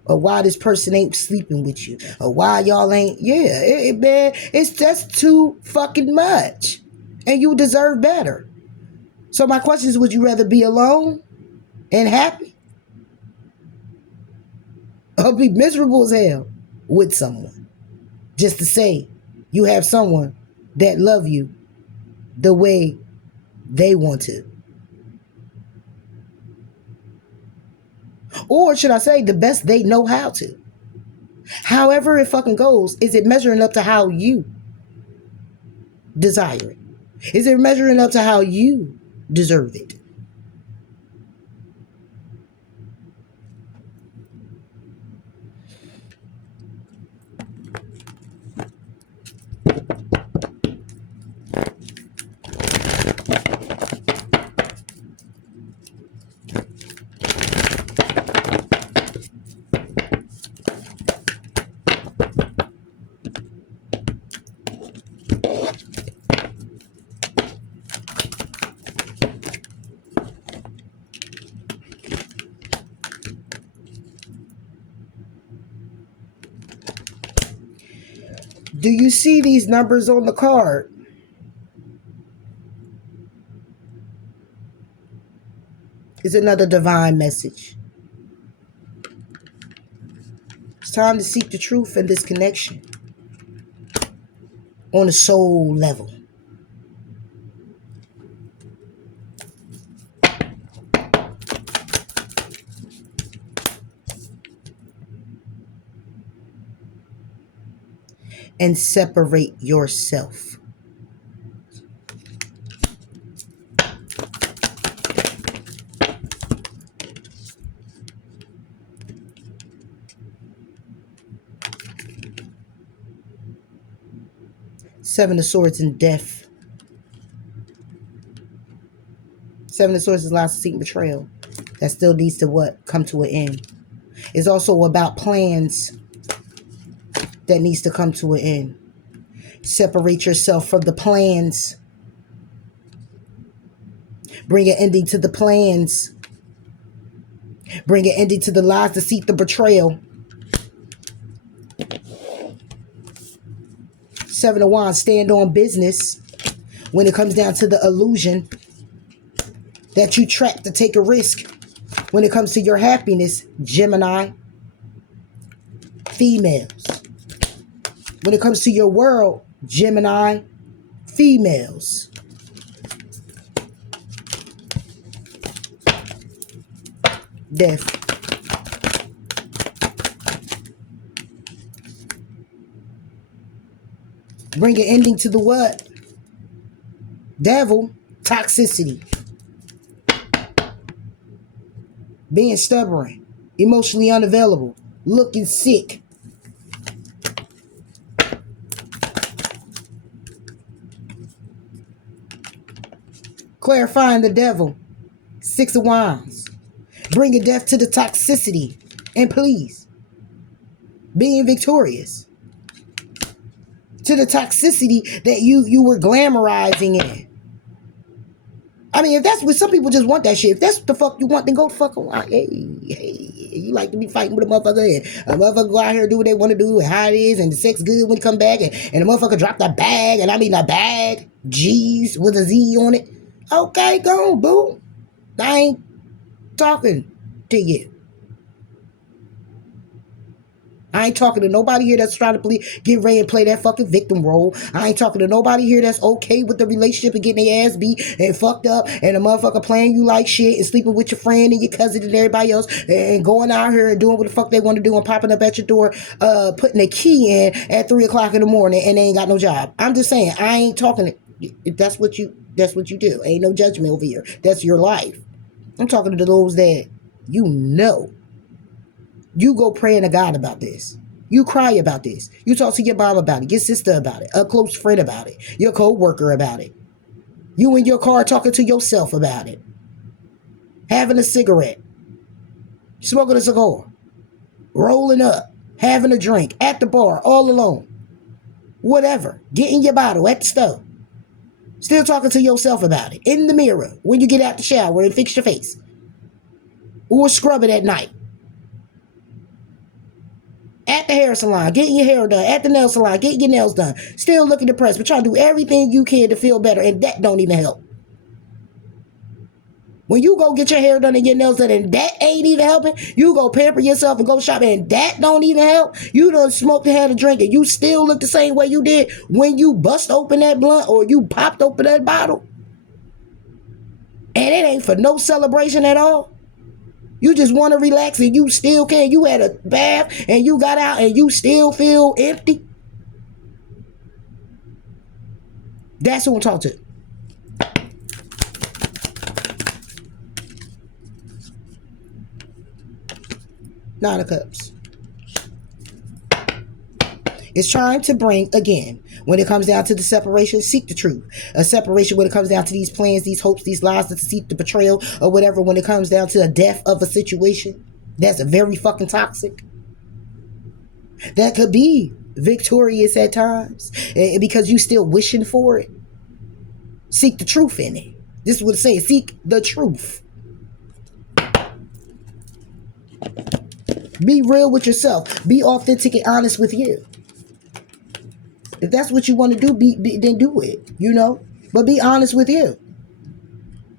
or why this person ain't sleeping with you, or why y'all ain't. Yeah, man, it's just too fucking much, and you deserve better. So my question is, would you rather be alone and happy, or be miserable as hell with someone, just to say you have someone that love you the way they want to? Or should I say the best they know how to? However it fucking goes, is it measuring up to how you desire it? Is it measuring up to how you deserve it? Do you see these numbers on the card? It's another divine message. It's time to seek the truth in this connection on a soul level. And separate yourself. Seven of Swords and death. Seven of Swords is lots of seek betrayal. That still needs to what? Come to an end. It's also about plans that needs to come to an end. Separate yourself from the plans. Bring an ending to the plans. Bring an ending to the lies, deceit, the betrayal. Seven of Wands, stand on business when it comes down to the illusion that you track to take a risk. When it comes to your happiness, Gemini, females. When it comes to your world, Gemini, females. Death. Bring an ending to the what? Devil, toxicity. Being stubborn, emotionally unavailable, looking sick. Clarifying the devil, Six of Wands. Bringing death to the toxicity. And please, being victorious to the toxicity that you were glamorizing in. I mean, if that's what some people just want that shit. If that's what the fuck you want, then go fuck around. Hey, you like to be fighting with a motherfucker, and a motherfucker go out here and do what they want to do and how it is, and the sex good when you come back, and the motherfucker drop the bag, and I mean the bag, G's with a Z on it. Okay, go on, boo. I ain't talking to you. I ain't talking to nobody here that's trying to get ready and play that fucking victim role. I ain't talking to nobody here that's okay with the relationship and getting their ass beat and fucked up and a motherfucker playing you like shit and sleeping with your friend and your cousin and everybody else and going out here and doing what the fuck they want to do and popping up at your door, putting a key in at 3 o'clock in the morning and they ain't got no job. I'm just saying, I ain't talking to, if that's what you That's what you do. Ain't no judgment over here. That's your life. I'm talking to those that you know. You go praying to God about this. You cry about this. You talk to your mom about it, your sister about it, a close friend about it, your co-worker about it. You in your car talking to yourself about it. Having a cigarette. Smoking a cigar. Rolling up. Having a drink. At the bar. All alone. Whatever. Getting your bottle at the stove. Still talking to yourself about it. In the mirror. When you get out the shower and fix your face. Or scrub it at night. At the hair salon, getting your hair done. At the nail salon, getting your nails done. Still looking depressed, but trying to do everything you can to feel better, and that don't even help. When you go get your hair done and your nails done, and that ain't even helping, you go pamper yourself and go shopping, and that don't even help. You done smoked and had a drink, and you still look the same way you did when you bust open that blunt or you popped open that bottle. And it ain't for no celebration at all. You just want to relax and you still can. You had a bath and you got out and you still feel empty. That's who I'm talking to. Nine of Cups. It's trying to bring, again, when it comes down to the separation, seek the truth. A separation when it comes down to these plans, these hopes, these lies, the deceit, the betrayal, or whatever, when it comes down to the death of a situation, that's very fucking toxic. That could be victorious at times because you still wishing for it. Seek the truth in it. This is what it says. Seek the truth. Be real with yourself. Be authentic and honest with you. If that's what you want to do, then do it, you know. But be honest with you.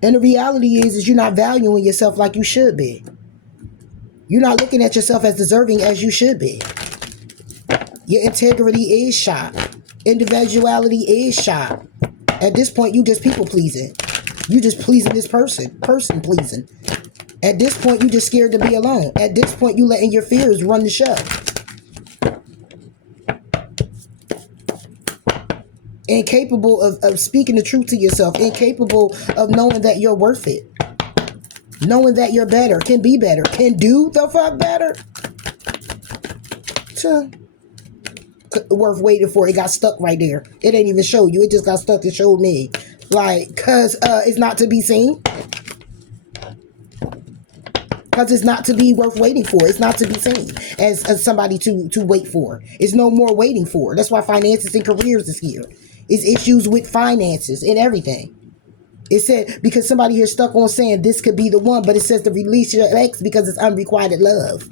And the reality is you're not valuing yourself like you should be. You're not looking at yourself as deserving as you should be. Your integrity is shot. Individuality is shot. At this point, you just people pleasing. You just pleasing this person pleasing. At this point, you just scared to be alone. At this point, you letting your fears run the show. Incapable of speaking the truth to yourself. Incapable of knowing that you're worth it. Knowing that you're better. Can be better. Can do the fuck better. Worth waiting for. It got stuck right there. It didn't even show you. It just got stuck and showed me. Like, because it's not to be seen. Because it's not to be worth waiting for. It's not to be seen as somebody to wait for. It's no more waiting for. That's why finances and careers is here. It's issues with finances and everything. It said, because somebody here stuck on saying this could be the one, but it says to release your ex because it's unrequited love.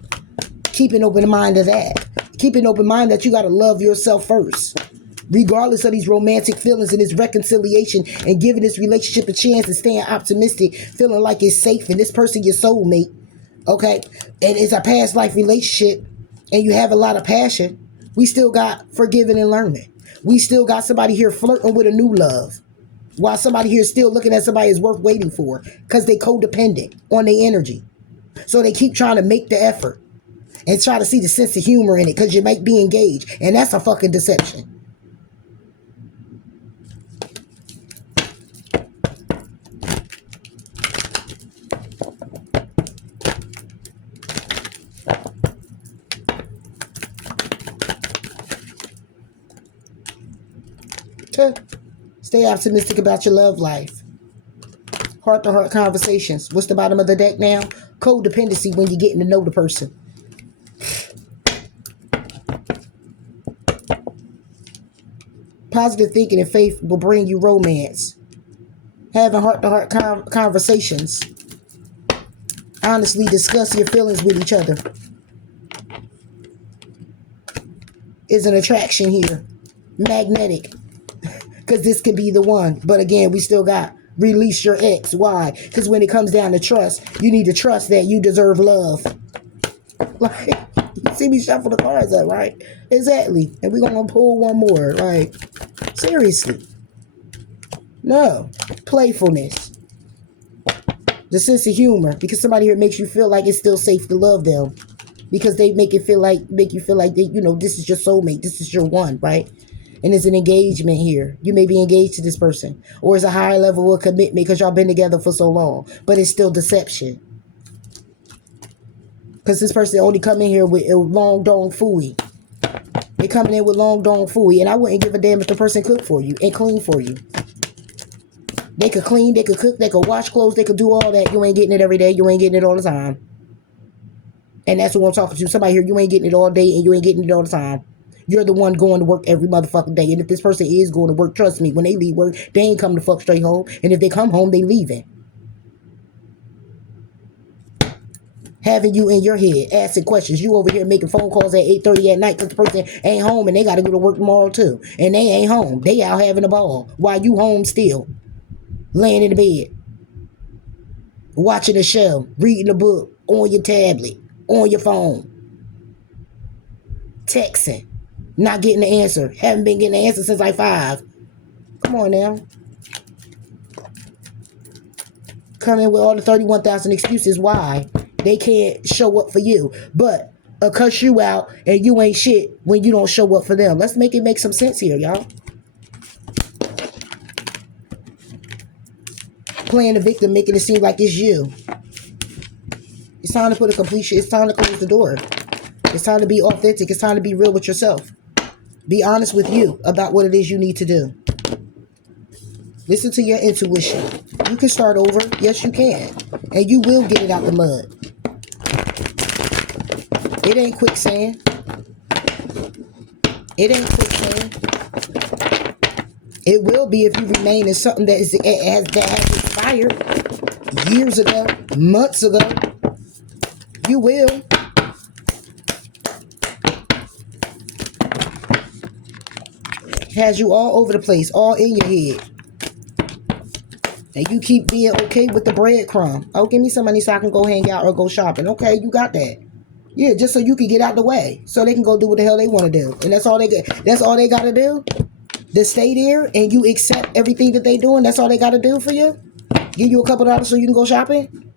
Keep an open mind of that. Keep an open mind that you got to love yourself first. Regardless of these romantic feelings and this reconciliation and giving this relationship a chance and staying optimistic, feeling like it's safe and this person your soulmate. Okay, and it's a past life relationship and you have a lot of passion, we still got forgiving and learning. We still got somebody here flirting with a new love while somebody here is still looking at somebody is worth waiting for because they codependent on their energy. So they keep trying to make the effort and try to see the sense of humor in it because you might be engaged, and that's a fucking deception. Stay optimistic about your love life. Heart-to-heart conversations. What's the bottom of the deck now? Codependency when you're getting to know the person. Positive thinking and faith will bring you romance. Having heart-to-heart conversations. Honestly discuss your feelings with each other. Is an attraction here. Magnetic. Because this could be the one. But again, we still got release your ex. Why? Because when it comes down to trust, you need to trust that you deserve love. Like, you see me shuffle the cards up, right? Exactly. And we're going to pull one more. Like, seriously. No. Playfulness. The sense of humor. Because somebody here makes you feel like it's still safe to love them. Because they make you feel like they, you know, this is your soulmate. This is your one, right? And it's an engagement here. You may be engaged to this person. Or it's a higher level of commitment because y'all been together for so long. But it's still deception. Because this person only come in here with a long dong fooey. They coming in with long dong fooey. And I wouldn't give a damn if the person cooked for you and clean for you. They could clean, they could cook, they could wash clothes, they could do all that. You ain't getting it every day. You ain't getting it all the time. And that's what I'm talking to. Somebody here, you ain't getting it all day and you ain't getting it all the time. You're the one going to work every motherfucking day. And if this person is going to work, trust me, when they leave work, they ain't coming to fuck straight home. And if they come home, they leaving. Having you in your head, asking questions. You over here making phone calls at 8:30 at night because the person ain't home and they got to go to work tomorrow too. And they ain't home. They out having a ball while you home still. Laying in the bed. Watching a show. Reading a book. On your tablet. On your phone. Texting. Not getting the answer. Haven't been getting the answer since like 5. Come on now. Come in with all the 31,000 excuses why they can't show up for you. But cuss you out and you ain't shit when you don't show up for them. Let's make it make some sense here, y'all. Playing the victim, making it seem like it's you. It's time to put a completion. It's time to close the door. It's time to be authentic. It's time to be real with yourself. Be honest with you about what it is you need to do. Listen to your intuition. You can start over. Yes, you can. And you will get it out the mud. It ain't quicksand. It ain't quicksand. It will be if you remain in something that has expired years ago, months ago. You will. Has you all over the place, all in your head. And you keep being okay with the breadcrumb. Oh, give me some money so I can go hang out or go shopping. Okay, you got that. Yeah, just so you can get out the way. So they can go do what the hell they want to do. And that's all they get. That's all they got to do? To stay there and you accept everything that they doing? That's all they got to do for you? Give you a couple dollars so you can go shopping?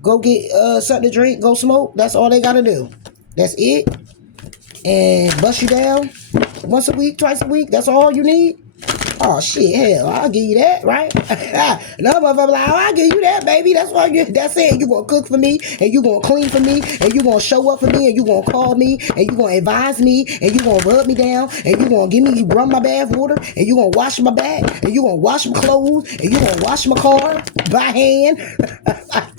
Go get something to drink? Go smoke? That's all they got to do. That's it? And bust you down once a week, twice a week? That's all you need? Oh shit, hell, I'll give you that, right? Another motherfucker like, oh, I'll give you that, baby. That's it. You gonna cook for me, and you gonna clean for me, and you gonna show up for me, and you gonna call me, and you gonna advise me, and you gonna rub me down, and you gonna run my bath water, and you gonna wash my back, and you gonna wash my clothes, and you gonna wash my car by hand.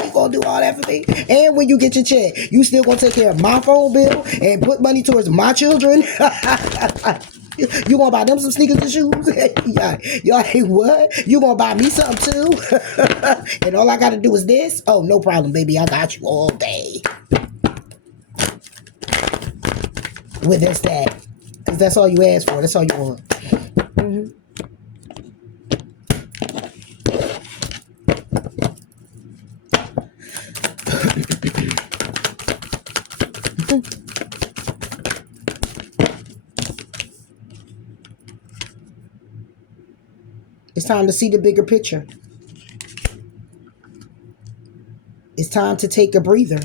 You gonna do all that for me. And when you get your check, you still gonna take care of my phone bill and put money towards my children. You gonna buy them some sneakers and shoes? Y'all ain't what? You gonna buy me something too? And all I gotta do is this? Oh, no problem, baby. I got you all day. With this, that. Because that's all you asked for. That's all you want. Mm-hmm. It's time to see the bigger picture. It's time to take a breather.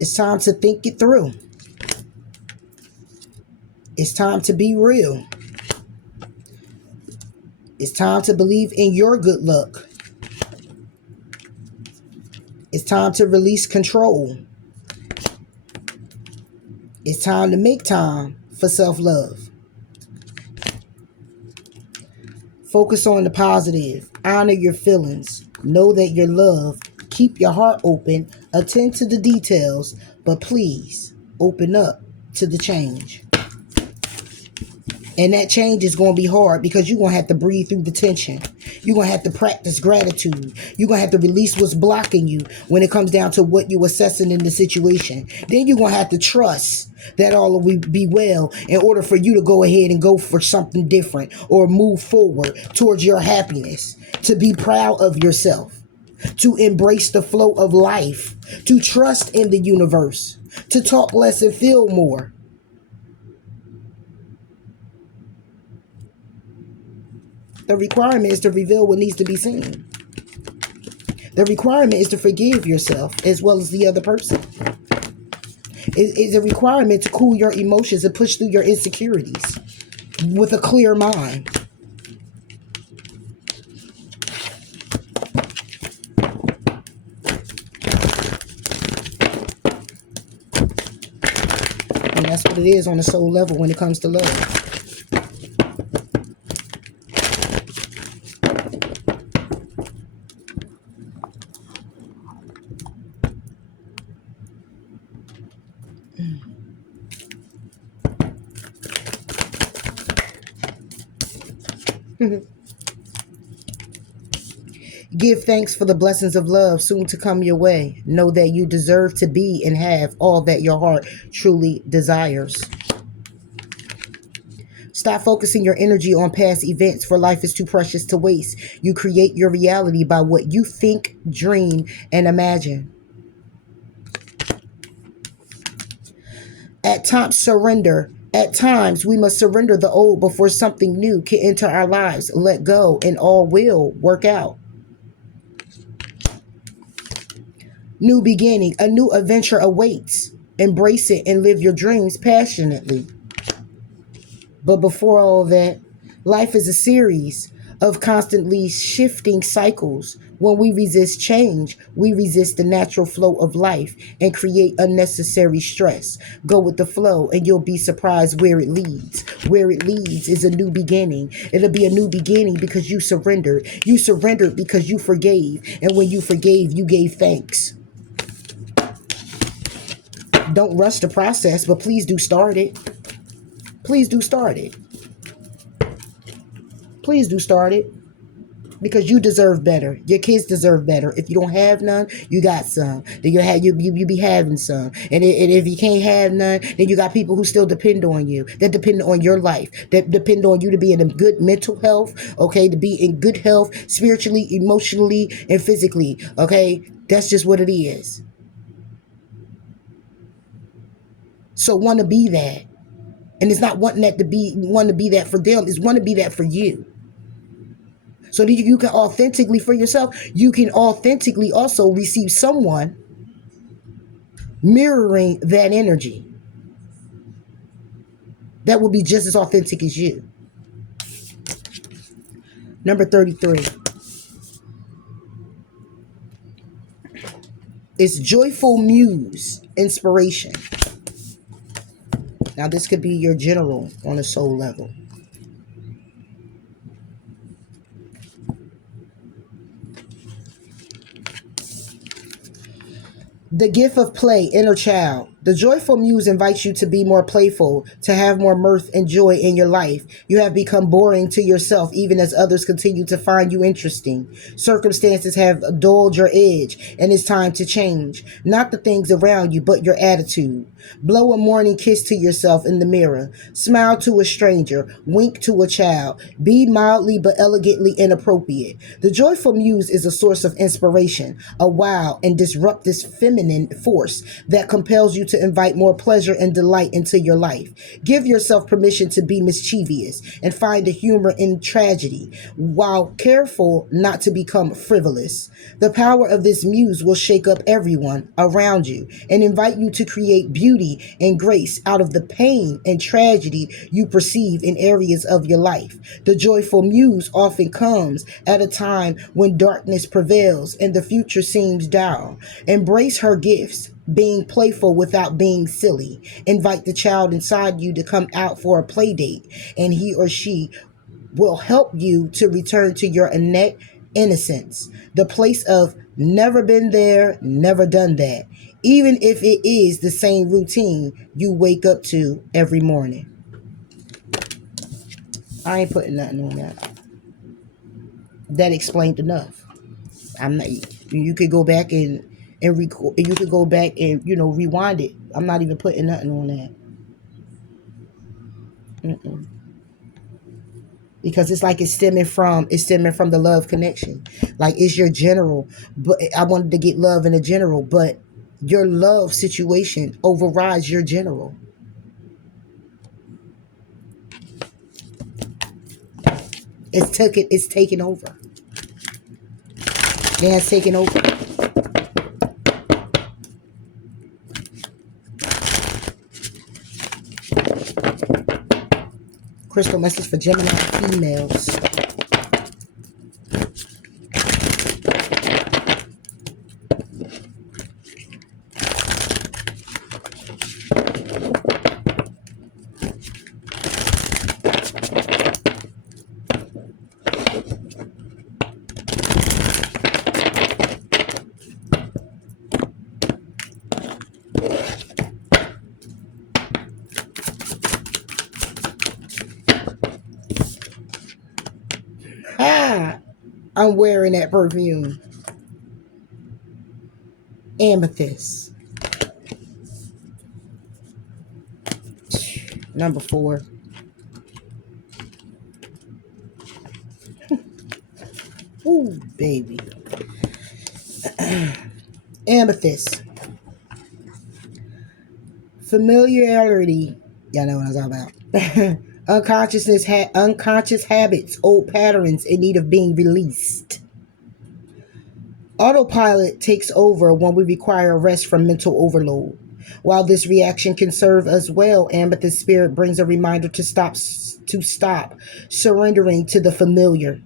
It's time to think it through. It's time to be real. It's time to believe in your good luck. It's time to release control. It's time to make time for self-love. Focus on the positive. Honor your feelings. Know that you're loved. Keep your heart open. Attend to the details. But please, open up to the change. And that change is going to be hard because you're going to have to breathe through the tension. You're going to have to practice gratitude. You're going to have to release what's blocking you when it comes down to what you're assessing in the situation. Then you're going to have to trust that all will be well in order for you to go ahead and go for something different or move forward towards your happiness. To be proud of yourself. To embrace the flow of life. To trust in the universe. To talk less and feel more. The requirement is to reveal what needs to be seen. The requirement is to forgive yourself as well as the other person. It's a requirement to cool your emotions and push through your insecurities with a clear mind. And that's what it is on a soul level when it comes to love. Give thanks for the blessings of love soon to come your way. Know that you deserve to be and have all that your heart truly desires. Stop focusing your energy on past events, for life is too precious to waste. You create your reality by what you think, dream, and imagine. At times, surrender. At times, we must surrender the old before something new can enter our lives. Let go, and all will work out. New beginning, a new adventure awaits. Embrace it and live your dreams passionately. But before all that, life is a series of constantly shifting cycles. When we resist change, we resist the natural flow of life and create unnecessary stress. Go with the flow and you'll be surprised where it leads. Where it leads is a new beginning. It'll be a new beginning because you surrendered. You surrendered because you forgave. And when you forgave, you gave thanks. Don't rush the process, but please do start it. Please do start it. Please do start it. Because you deserve better. Your kids deserve better. If you don't have none, you got some. Then you be having some. And if you can't have none, then you got people who still depend on you. That depend on your life. That depend on you to be in a good mental health. Okay, to be in good health, spiritually, emotionally, and physically. Okay, that's just what it is. So want to be that. And it's not wanting to be that for them. It's want to be that for you. So that you can authentically, for yourself, you can authentically also receive someone mirroring that energy. That will be just as authentic as you. Number 33. It's joyful muse, inspiration. Now this could be your general on a soul level. The gift of play, inner child. The joyful muse invites you to be more playful, to have more mirth and joy in your life. You have become boring to yourself, even as others continue to find you interesting. Circumstances have dulled your edge, and it's time to change. Not the things around you, but your attitude. Blow a morning kiss to yourself in the mirror. Smile to a stranger. Wink to a child. Be mildly but elegantly inappropriate. The joyful muse is a source of inspiration, a wild and disruptive feminine force that compels you to invite more pleasure and delight into your life. Give yourself permission to be mischievous and find the humor in tragedy, while careful not to become frivolous. The power of this muse will shake up everyone around you and invite you to create beauty and grace out of the pain and tragedy you perceive in areas of your life. The joyful muse often comes at a time when darkness prevails and the future seems dour. Embrace her gifts, being playful without being silly. Invite the child inside you to come out for a play date, and he or she will help you to return to your innocence, the place of never been there, never done that, even if it is the same routine you wake up to every morning. I ain't putting nothing on that. That explained enough. I'm not. You could go back and record. You could go back and rewind it. I'm not even putting nothing on that. Mm-mm. Because it's like it's stemming from the love connection. Like it's your general, but I wanted to get love in a general, but your love situation overrides your general. It's taken over. It has taken over. Crystal message for Gemini females. Ah, I'm wearing that perfume. Amethyst. Number 4. Ooh, baby. Amethyst. Familiarity. Y'all know what I'm talking about. Unconscious habits, old patterns in need of being released. Autopilot takes over when we require rest from mental overload. While this reaction can serve us well, Amethyst Spirit brings a reminder to stop surrendering to the familiar.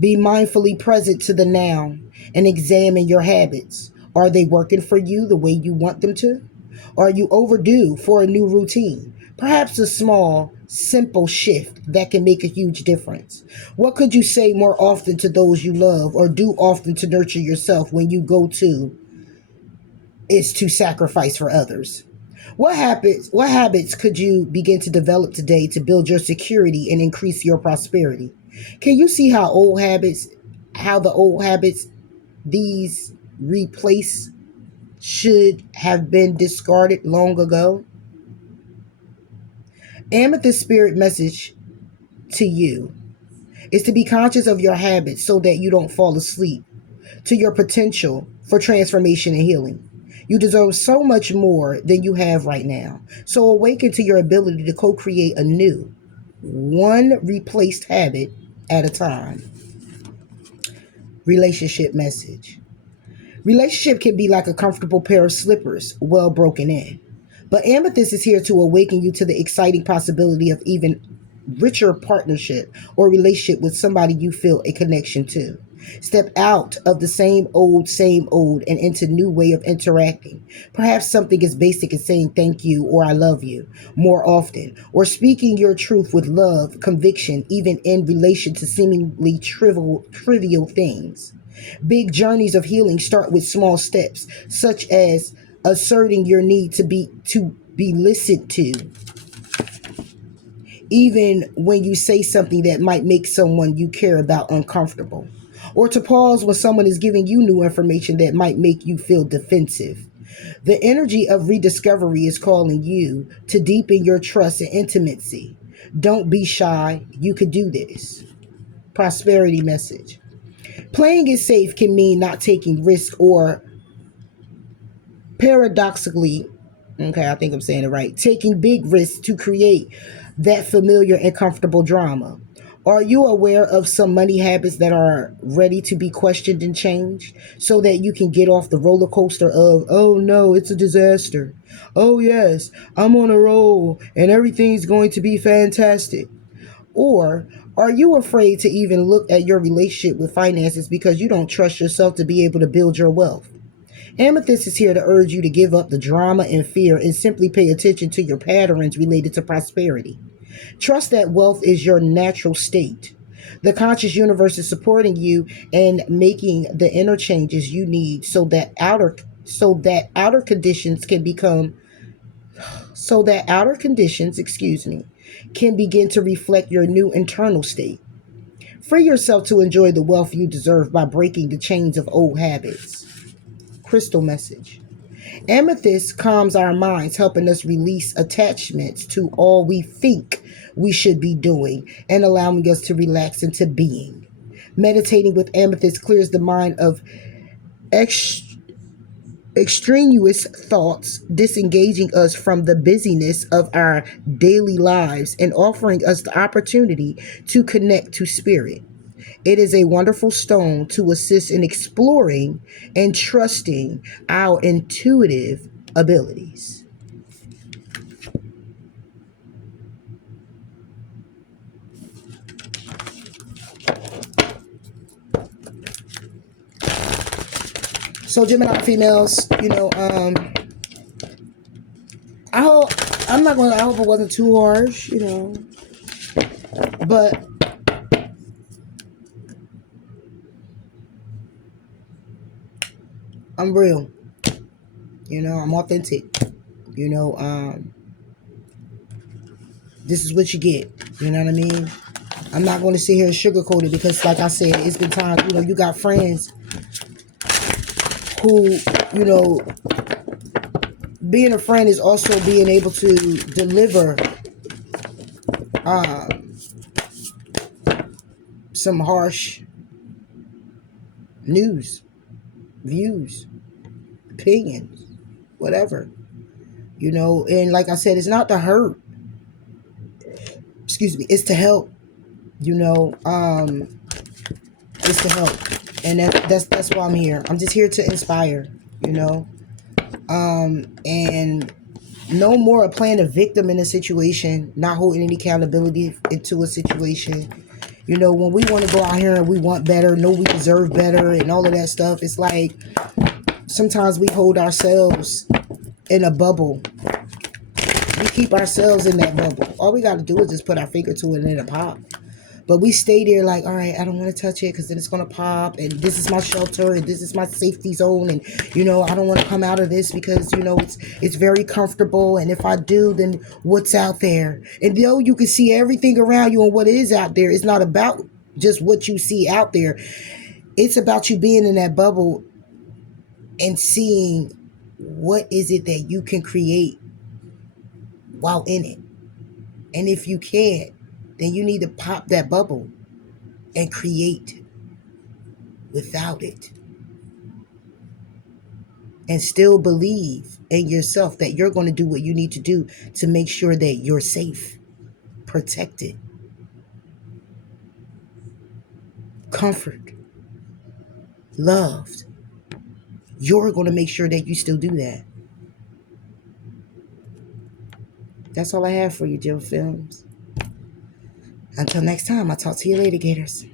Be mindfully present to the now and examine your habits. Are they working for you the way you want them to? Are you overdue for a new routine? Perhaps a small, simple shift that can make a huge difference. What could you say more often to those you love or do often to nurture yourself when you go to is to sacrifice for others? What habits could you begin to develop today to build your security and increase your prosperity? Can you see how the old habits these replace should have been discarded long ago? Amethyst Spirit message to you is to be conscious of your habits so that you don't fall asleep to your potential for transformation and healing. You deserve so much more than you have right now. So awaken to your ability to co-create a new, one replaced habit at a time. Relationship message. Relationship can be like a comfortable pair of slippers, well broken in. But Amethyst is here to awaken you to the exciting possibility of even richer partnership or relationship with somebody you feel a connection to. Step out of the same old, and into new way of interacting. Perhaps something as basic as saying thank you or I love you more often, or speaking your truth with love, conviction, even in relation to seemingly trivial things. Big journeys of healing start with small steps, such as asserting your need to be listened to, even when you say something that might make someone you care about uncomfortable, or to pause when someone is giving you new information that might make you feel defensive. The energy of rediscovery is calling you to deepen your trust and intimacy. Don't be shy. You could do this. Prosperity message. Playing it safe can mean not taking risks or paradoxically, okay, I think I'm saying it right, taking big risks to create that familiar and comfortable drama. Are you aware of some money habits that are ready to be questioned and changed so that you can get off the roller coaster of, oh no, it's a disaster. Oh yes, I'm on a roll and everything's going to be fantastic. Or are you afraid to even look at your relationship with finances because you don't trust yourself to be able to build your wealth? Amethyst is here to urge you to give up the drama and fear and simply pay attention to your patterns related to prosperity. Trust that wealth is your natural state. The conscious universe is supporting you and making the inner changes you need so that outer conditions can become so that outer conditions, can begin to reflect your new internal state. Free yourself to enjoy the wealth you deserve by breaking the chains of old habits. Crystal message. Amethyst calms our minds, helping us release attachments to all we think we should be doing and allowing us to relax into being. Meditating with amethyst clears the mind of ex- extraneous thoughts, disengaging us from the busyness of our daily lives and offering us the opportunity to connect to spirit. It is a wonderful stone to assist in exploring and trusting our intuitive abilities. So Gemini females, I hope I hope it wasn't too harsh, but I'm real. I'm authentic. You know, um, this is what you get. You know what I mean? I'm not going to sit here and sugarcoat it because, like I said, it's been time. You got friends who, you know, being a friend is also being able to deliver um, some harsh news, views, opinions, whatever. And like I said, it's not to hurt. Excuse me. It's to help. You know, it's to help, and that's why I'm here. I'm just here to inspire. You know, and no more playing a victim in a situation, not holding any accountability into a situation. When we want to go out here and we want better, know we deserve better, and all of that stuff, it's like sometimes we hold ourselves in a bubble. We keep ourselves in that bubble. All we got to do is just put our finger to it and it'll pop. But we stay there like, all right, I don't want to touch it because then it's going to pop. And this is my shelter and this is my safety zone. And, I don't want to come out of this because, it's very comfortable. And if I do, then what's out there? And though you can see everything around you and what is out there, it's not about just what you see out there. It's about you being in that bubble and seeing what is it that you can create while in it. And if you can't, then you need to pop that bubble and create without it. And still believe in yourself that you're going to do what you need to do to make sure that you're safe, protected, comfort, loved. You're going to make sure that you still do that. That's all I have for you, Jill Films. Until next time, I'll talk to you later, Gators.